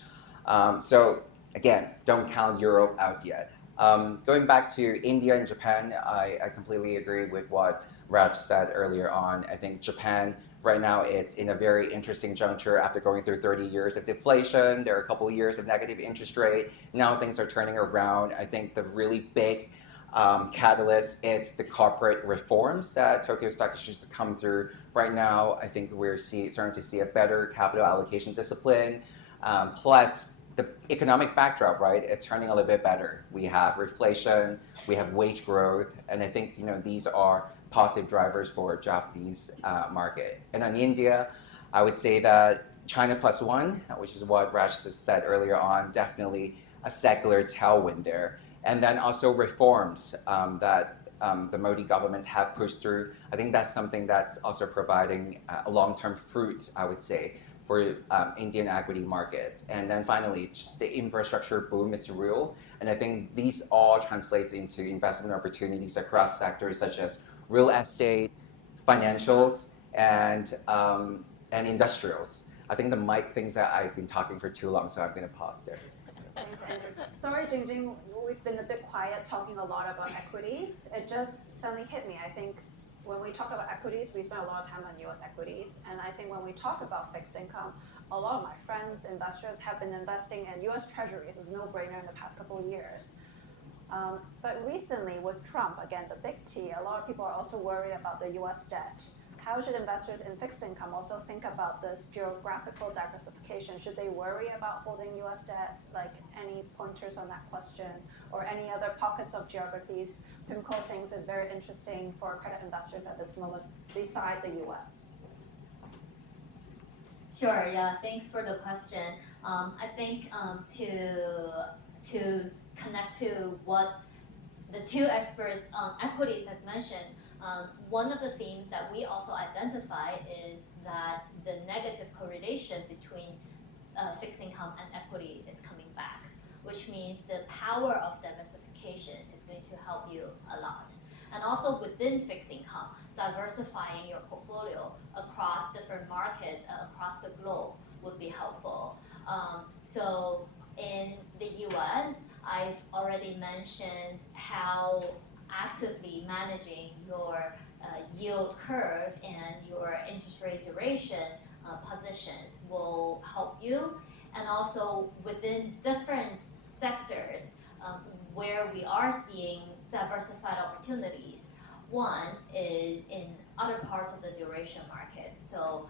So again, don't count Europe out yet. Going back to India and Japan, I completely agree with what Raj said earlier on. I think Japan right now it's in a very interesting juncture after going through 30 years of deflation. There are a couple of years of negative interest rate. Now things are turning around. I think the really big catalyst is the corporate reforms that Tokyo Stock Exchange has come through. Right now, I think we're starting to see a better capital allocation discipline. Plus, the economic backdrop, right? It's turning a little bit better. We have inflation, we have wage growth, and I think these are positive drivers for Japanese market. And on India, I would say that China plus one, which is what Raj said earlier on, definitely a secular tailwind there. And then also reforms that the Modi government have pushed through. I think that's something that's also providing a long-term fruit, I would say, for Indian equity markets. And then finally, just the infrastructure boom is real. And I think these all translates into investment opportunities across sectors such as real estate, financials, and industrials. I think the mic thinks that I've been talking for too long, so I'm going to pause there. Thanks, Andrew. Sorry, Jingjing, we've been a bit quiet talking a lot about equities. It just suddenly hit me. I think when we talk about equities, we spend a lot of time on US equities. And I think when we talk about fixed income, a lot of my friends, investors have been investing in US treasuries as a no-brainer in the past couple of years. But recently with Trump, again, the big T, a lot of people are also worried about the US debt. How should investors in fixed income also think about this geographical diversification? Should they worry about holding US debt? Like any pointers on that question or any other pockets of geographies PIMCO thinks is very interesting for credit investors at this moment beside the US? Sure, yeah, thanks for the question. I think to connect to what the two experts on equities has mentioned, one of the themes that we also identify is that the negative correlation between fixed income and equity is coming back, which means the power of diversification is going to help you a lot. And also within fixed income, diversifying your portfolio across different markets across the globe would be helpful. So in the US, I've already mentioned how actively managing your yield curve and your interest rate duration positions will help you. And also within different sectors where we are seeing diversified opportunities, one is in other parts of the duration market. So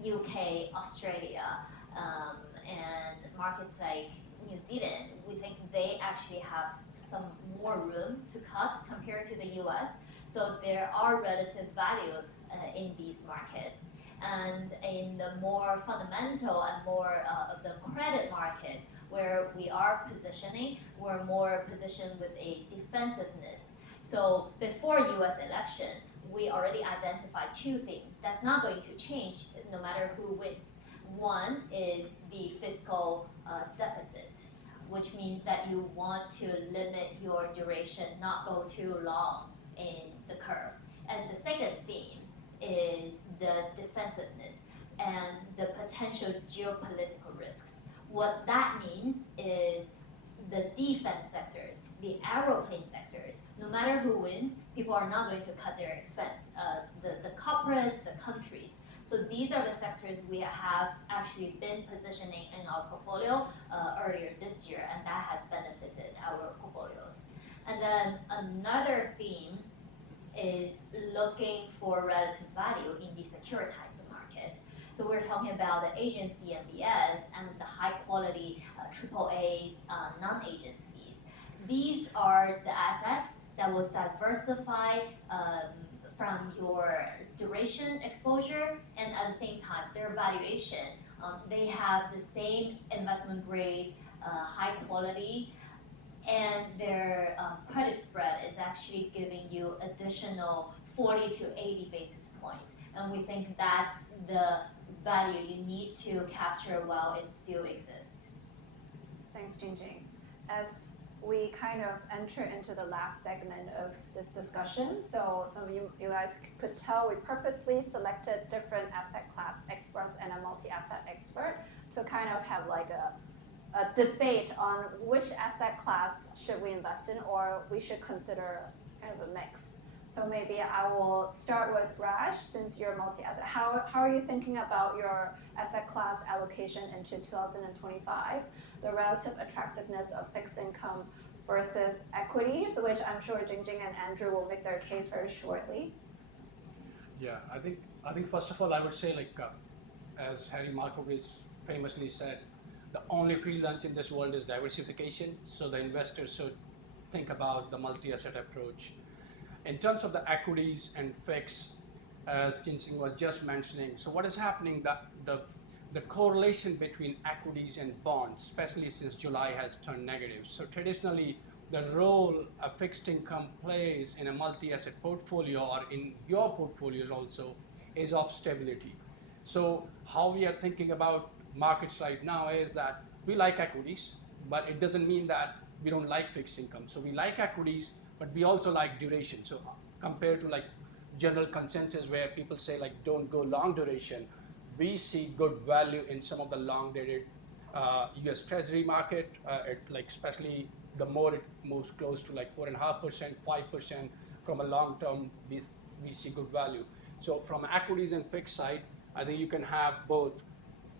UK, Australia, and markets like New Zealand, we think they actually have some more room to cut compared to the US. So there are relative value in these markets. And in the more fundamental and more of the credit market where we are positioning, we're more positioned with a defensiveness. So before US election, we already identified two things that's not going to change no matter who wins. One is the fiscal deficit, which means that you want to limit your duration, not go too long in the curve. And the second theme is the defensiveness and the potential geopolitical risks. What that means is the defense sectors, the aeroplane sectors, no matter who wins, people are not going to cut their expense. The corporates, the countries. So these are the sectors we have actually been positioning in our portfolio earlier this year, and that has benefited our portfolios. And then another theme is looking for relative value in the securitized market. So we're talking about the agency MBS and the high quality AAAs, non-agencies. These are the assets that will diversify from your duration exposure, and at the same time, their valuation. They have the same investment grade, high quality, and their credit spread is actually giving you additional 40 to 80 basis points. And we think that's the value you need to capture while it still exists. Thanks, Jingjing. As we kind of enter into the last segment of this discussion, so some of you guys could tell we purposely selected different asset class experts and a multi-asset expert to kind of have like a debate on which asset class should we invest in, or we should consider kind of a mix. So maybe I will start with Raj, since you're multi-asset. How are you thinking about your asset class allocation into 2025, the relative attractiveness of fixed income versus equities, which I'm sure Jingjing and Andrew will make their case very shortly? Yeah, I think first of all, I would say, like, as Harry Markowitz famously said, the only free lunch in this world is diversification. So the investors should think about the multi-asset approach. In terms of the equities and fix, as Jingjing was just mentioning, so what is happening, that the correlation between equities and bonds, especially since July, has turned negative. So traditionally, the role a fixed income plays in a multi-asset portfolio, or in your portfolios also, is of stability. So how we are thinking about markets right now is that we like equities, but it doesn't mean that we don't like fixed income. So we like equities, but we also like duration. So compared to like general consensus where people say like don't go long duration, we see good value in some of the long dated US Treasury market, like especially the more it moves close to like 4.5%, 5% from a long term, we see good value. So from equities and fixed side, I think you can have both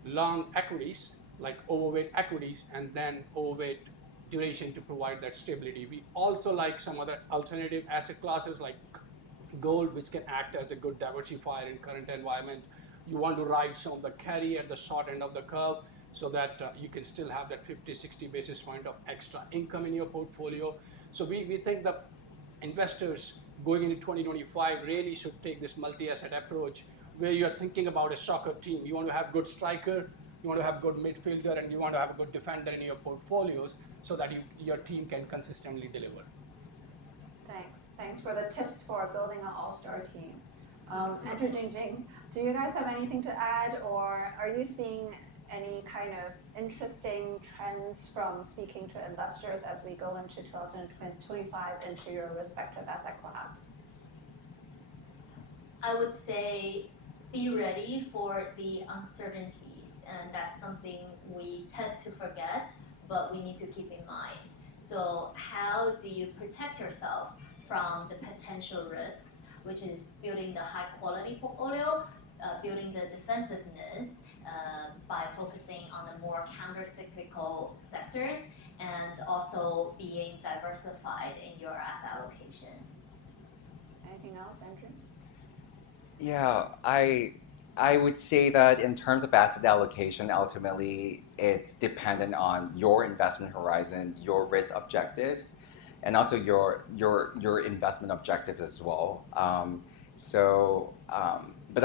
long equities, like overweight equities, and then overweight duration to provide that stability. We also like some other alternative asset classes like gold, which can act as a good diversifier in current environment. You want to ride some of the carry at the short end of the curve so that you can still have that 50, 60 basis point of extra income in your portfolio. So we think that investors going into 2025 really should take this multi-asset approach where you're thinking about a soccer team. You want to have good striker, you want to have good midfielder, and you want to have a good defender in your portfolios so that your team can consistently deliver. Thanks for the tips for building an all-star team. Andrew, Jingjing, do you guys have anything to add, or are you seeing any kind of interesting trends from speaking to investors as we go into 2025 into your respective asset class? I would say be ready for the uncertainties, and that's something we tend to forget, but we need to keep in mind. So how do you protect yourself from the potential risks, which is building the high quality portfolio, building the defensiveness by focusing on the more counter-cyclical sectors, and also being diversified in your asset allocation. Anything else, Andrew? Yeah, I would say that in terms of asset allocation, ultimately it's dependent on your investment horizon, your risk objectives, and also your investment objectives as well. But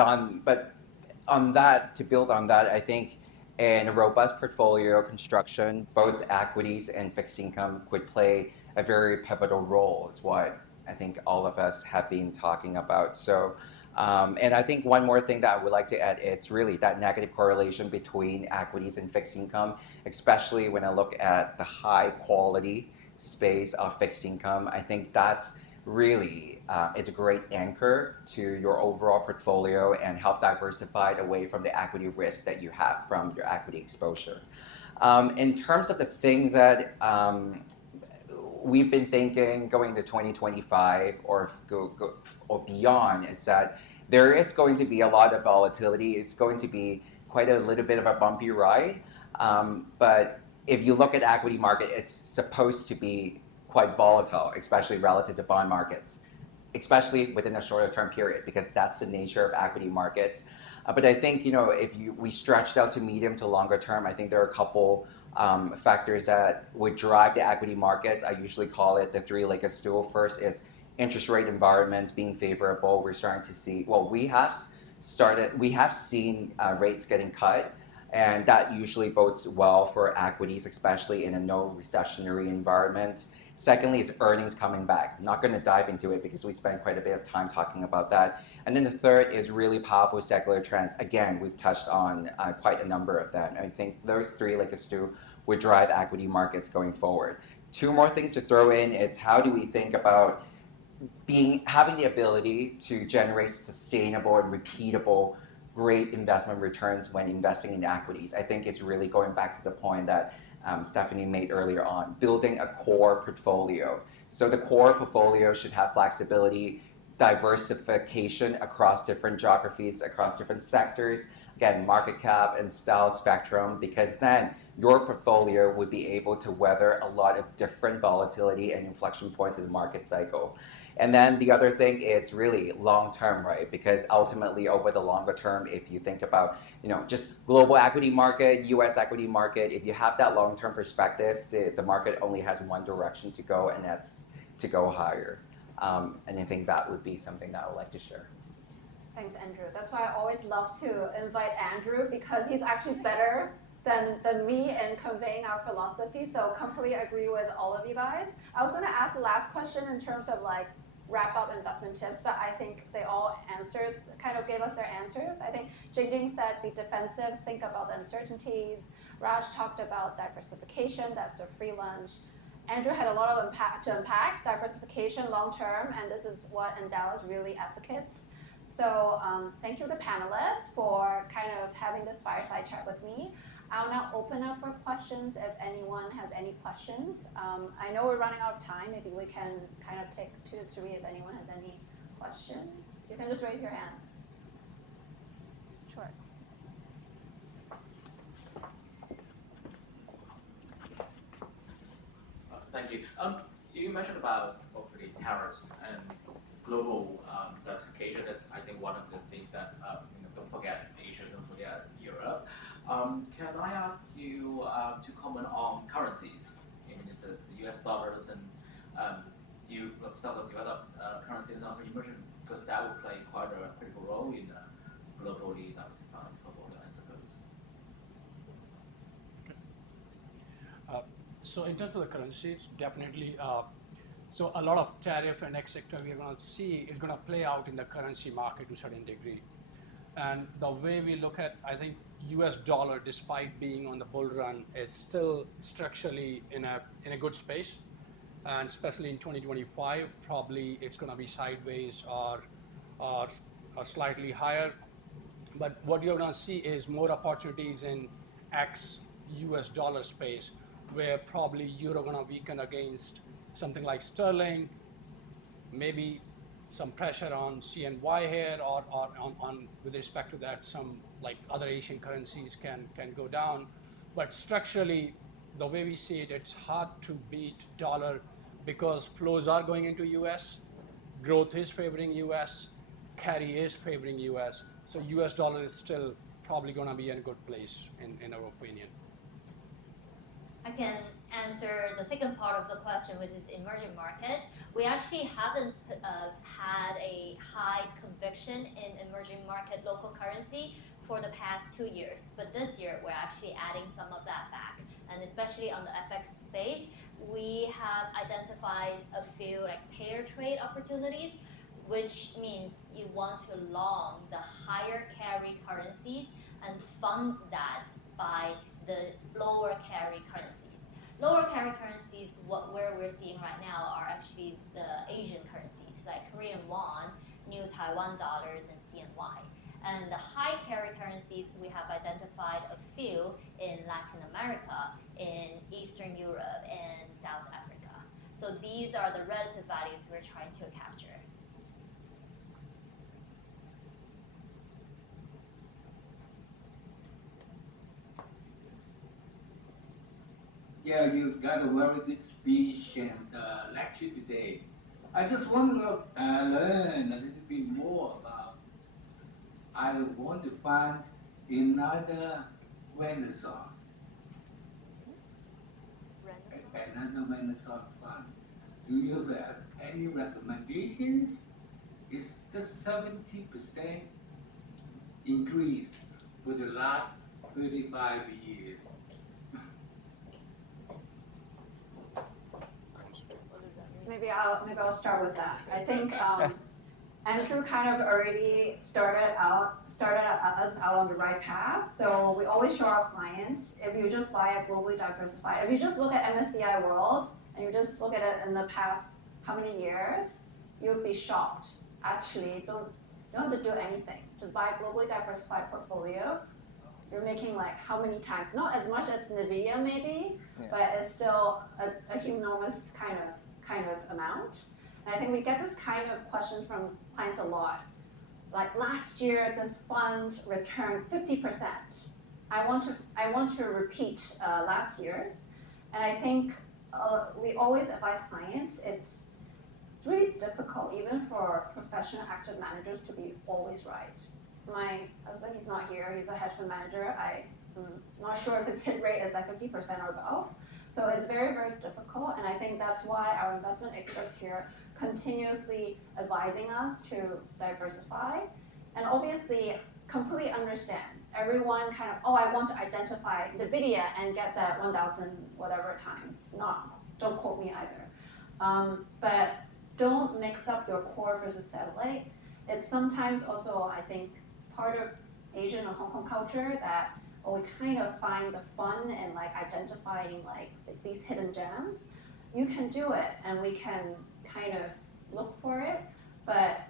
on that, to build on that, I think in a robust portfolio construction, both equities and fixed income could play a very pivotal role. It's what I think all of us have been talking about. So. And I think one more thing that I would like to add, it's really that negative correlation between equities and fixed income, especially when I look at the high quality space of fixed income. I think that's really, it's a great anchor to your overall portfolio and help diversify it away from the equity risk that you have from your equity exposure. In terms of the things that we've been thinking going to 2025 or beyond, is that there is going to be a lot of volatility. It's going to be quite a little bit of a bumpy ride. But if you look at equity market, it's supposed to be quite volatile, especially relative to bond markets, especially within a shorter term period, because that's the nature of equity markets. But I think, if we stretched out to medium to longer term, I think there are a couple factors that would drive the equity markets. I usually call it the three-legged stool. First is interest rate environment being favorable. We're starting to see, we have seen rates getting cut, and that usually bodes well for equities, especially in a no recessionary environment. Secondly is earnings coming back. I'm not going to dive into it because we spent quite a bit of time talking about that. And then the third is really powerful secular trends. Again, we've touched on quite a number of them. I think those three, like a stew, would drive equity markets going forward. Two more things to throw in. It's how do we think about having the ability to generate sustainable and repeatable great investment returns when investing in equities. I think it's really going back to the point that Steffanie made earlier on, building a core portfolio. So the core portfolio should have flexibility, diversification across different geographies, across different sectors, again, market cap and style spectrum, because then your portfolio would be able to weather a lot of different volatility and inflection points in the market cycle. And then the other thing, it's really long-term, right? Because ultimately over the longer term, if you think about, just global equity market, US equity market, if you have that long-term perspective, the market only has one direction to go, and that's to go higher. And I think that would be something that I would like to share. Thanks, Andrew. That's why I always love to invite Andrew, because he's actually better than me in conveying our philosophy. So completely agree with all of you guys. I was going to ask the last question in terms of wrap up investment tips, but I think they all gave us their answers. I think Jingjing said be defensive, think about the uncertainties. Raj talked about diversification, that's the free lunch. Andrew had a lot of to unpack, diversification long term, and this is what Endowus really advocates. So thank you to the panelists for having this fireside chat with me. I'll now open up for questions if anyone has any questions. I know we're running out of time. Maybe we can take 2 to 3 if anyone has any questions. You can just raise your hands. Sure. Thank you. You mentioned about hopefully tariffs and global diversification. That's, I think, one of the things that don't forget Asia, don't forget Europe. Can I ask you to comment on currencies, the US dollars and some of the developed currencies and emerging, because that will play quite a critical role in globally diversified portfolio, I suppose. So in terms of the currencies, definitely. So a lot of tariff and sector we're going to see is going to play out in the currency market to a certain degree. And the way we look at, I think, US dollar, despite being on the bull run, is still structurally in a good space. And especially in 2025, probably it's going to be sideways or slightly higher. But what you're going to see is more opportunities in ex-US dollar space, where probably euro going to weaken against something like sterling, maybe some pressure on CNY here, or on with respect to that, some other Asian currencies can go down. But structurally, the way we see it, it's hard to beat dollar because flows are going into US, growth is favoring US, carry is favoring US. So US dollar is still probably going to be in a good place in our opinion. I can answer the second part of the question, which is emerging market. We actually haven't had a high conviction in emerging market local currency for the past 2 years. But this year, we're actually adding some of that back. And especially on the FX space, we have identified a few pair trade opportunities, which means you want to long the higher carry currencies and fund that by the lower carry currencies. Lower carry currencies, where we're seeing right now are actually the Asian currencies like Korean won, new Taiwan dollars, and CNY. And the high carry currencies, we have identified a few in Latin America, in Eastern Europe, and South Africa. So these are the relative values we're trying to capture. Yeah, you got a very good speech and lecture today. I just want to learn a little bit more about. I want to find another Renaissance, another Renaissance fund. Do you have any recommendations? It's just 70% increase for the last 35 years. Maybe I'll start with that. I think Andrew kind of already started us out on the right path. So we always show our clients, if you just buy a globally diversified, if you just look at MSCI World and you just look at it in the past how many years, you'll be shocked. Actually, don't have to do anything. Just buy a globally diversified portfolio. You're making like how many times? Not as much as Nvidia maybe, but it's still a humongous kind of amount. And I think we get this kind of questions from clients a lot. Like last year, this fund returned 50%. I want to repeat last year's. And I think we always advise clients, it's really difficult even for professional active managers to be always right. My husband, he's not here, he's a hedge fund manager. I'm not sure if his hit rate is like 50% or above. So it's very, very difficult, and I think that's why our investment experts here continuously advising us to diversify. And obviously, completely understand. Everyone kind of, I want to identify NVIDIA and get that 1,000 whatever times. Don't quote me either. But don't mix up your core versus satellite. It's sometimes also, I think, part of Asian or Hong Kong culture that we kind of find the fun in like identifying like these hidden gems. You can do it, and we can kind of look for it, but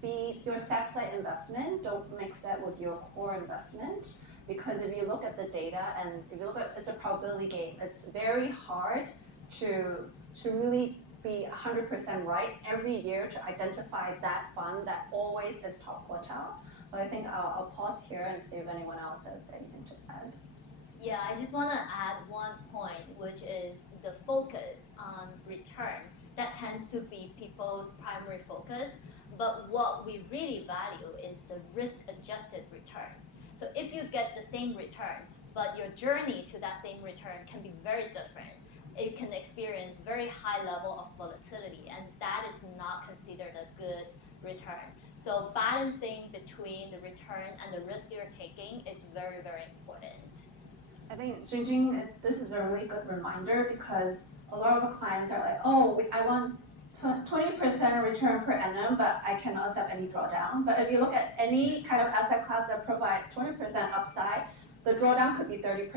be your satellite investment, don't mix that with your core investment, because if you look at the data and if you look at it's a probability game, it's very hard to really be 100% right every year to identify that fund that always is top quartile. So I think I'll pause here and see if anyone else has anything to add. Yeah, I just want to add one point, which is the focus on return. That tends to be people's primary focus, but what we really value is the risk-adjusted return. So if you get the same return, but your journey to that same return can be very different, you can experience very high level of volatility, and that is not considered a good return. So balancing between the return and the risk you're taking is very, very important. I think, Jingjing, this is a really good reminder, because a lot of our clients are like, I want 20% return per annum, but I cannot accept any drawdown. But if you look at any kind of asset class that provide 20% upside, the drawdown could be 30%.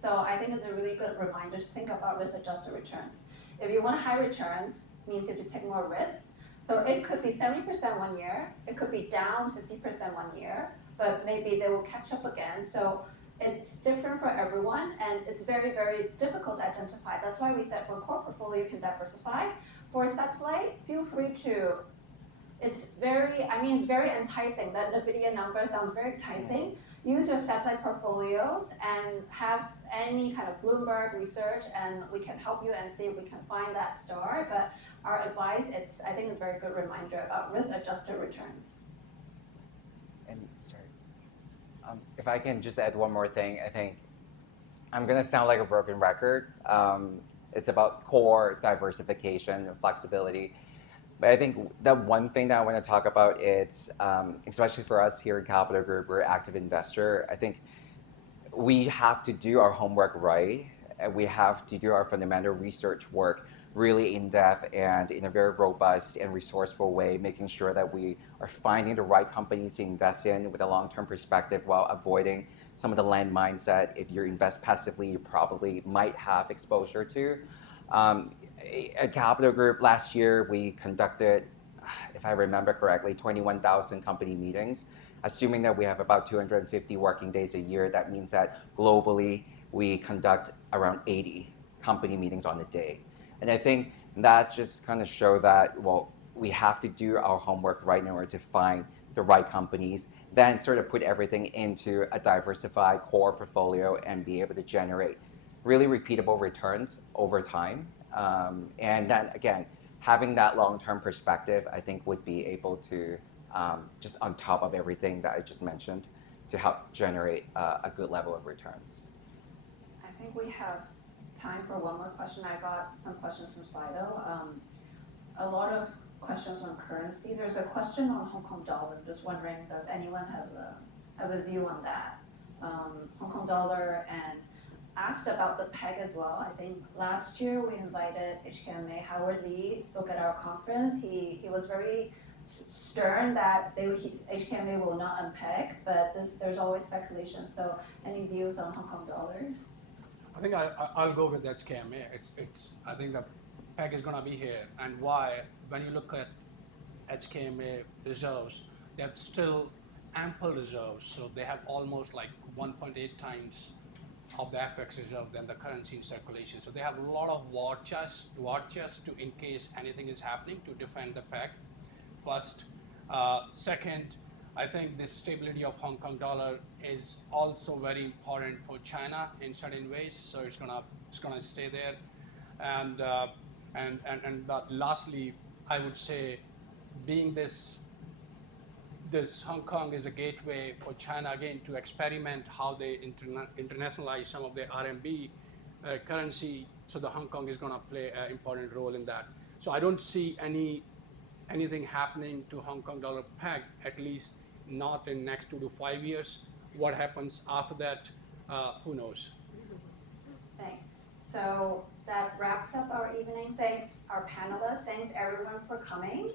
So I think it's a really good reminder to think about risk-adjusted returns. If you want high returns, means if you take more risks. So it could be 70% one year, it could be down 50% one year, but maybe they will catch up again. So it's different for everyone, and it's very, very difficult to identify. That's why we said for core portfolio, you can diversify. For satellite, feel free to, it's very enticing. That NVIDIA number sounds very enticing. Use your satellite portfolios and have any kind of Bloomberg research, and we can help you and see if we can find that star. But our advice, I think it's a very good reminder about risk-adjusted returns. And sorry, if I can just add one more thing, I think I'm gonna sound like a broken record. It's about core diversification and flexibility. But I think the one thing that I want to talk about is, especially for us here in Capital Group, we're active investor. I think we have to do our homework right. We have to do our fundamental research work really in depth and in a very robust and resourceful way, making sure that we are finding the right companies to invest in with a long-term perspective while avoiding some of the landmines that if you invest passively, you probably might have exposure to. At Capital Group last year, we conducted, if I remember correctly, 21,000 company meetings. assuming that we have about 250 working days a year, that means that globally we conduct around 80 company meetings on a day. And I think that just kind of show that, well, we have to do our homework right in order to find the right companies, then sort of put everything into a diversified core portfolio and be able to generate really repeatable returns over time. And then again, having that long-term perspective, I think would be able to, just on top of everything that I just mentioned, to help generate a good level of returns. I think we have time for one more question. I got some questions from Slido. A lot of questions on currency. There's a question on Hong Kong dollar. Just wondering, does anyone have a view on that? Hong Kong dollar, and asked about the peg as well. I think last year we invited HKMA. Howard Lee spoke at our conference. He was very stern that HKMA will not unpeg, but there's always speculation. So any views on Hong Kong dollars? I think I'll go with HKMA. I think the peg is going to be here. And why? When you look at HKMA reserves, they have still ample reserves. So they have almost like 1.8 times of the FX reserve than the currency in circulation. So they have a lot of war chests to, in case anything is happening, to defend the peg. First. Second, I think the stability of Hong Kong dollar is also very important for China in certain ways. So it's gonna stay there. And lastly, I would say, being this Hong Kong is a gateway for China again to experiment how they internationalize some of their RMB currency. So the Hong Kong is going to play an important role in that. So I don't see anything happening to Hong Kong dollar peg, at least not in next 2 to 5 years. What happens after that, who knows? Thanks. So that wraps up our evening. Thanks our panelists. Thanks everyone for coming.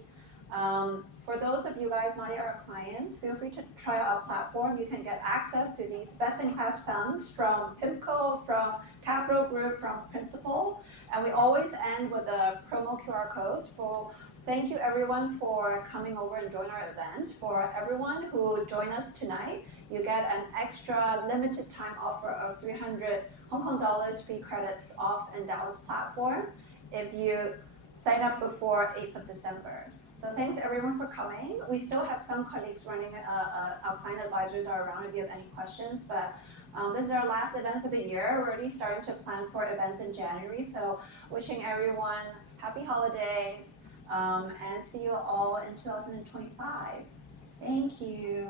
For those of you guys not yet our clients, feel free to try out our platform. You can get access to these best-in-class funds from PIMCO, from Capital Group, from Principal. And we always end with a promo QR codes. Thank you everyone for coming over and join our event. For everyone who joined us tonight, you get an extra limited time offer of 300 Hong Kong dollars free credits off Endowus platform if you sign up before 8th of December. So thanks everyone for coming. We still have some colleagues running, our client advisors are around if you have any questions, but this is our last event for the year. We're already starting to plan for events in January, so wishing everyone happy holidays, and see you all in 2025. Thank you.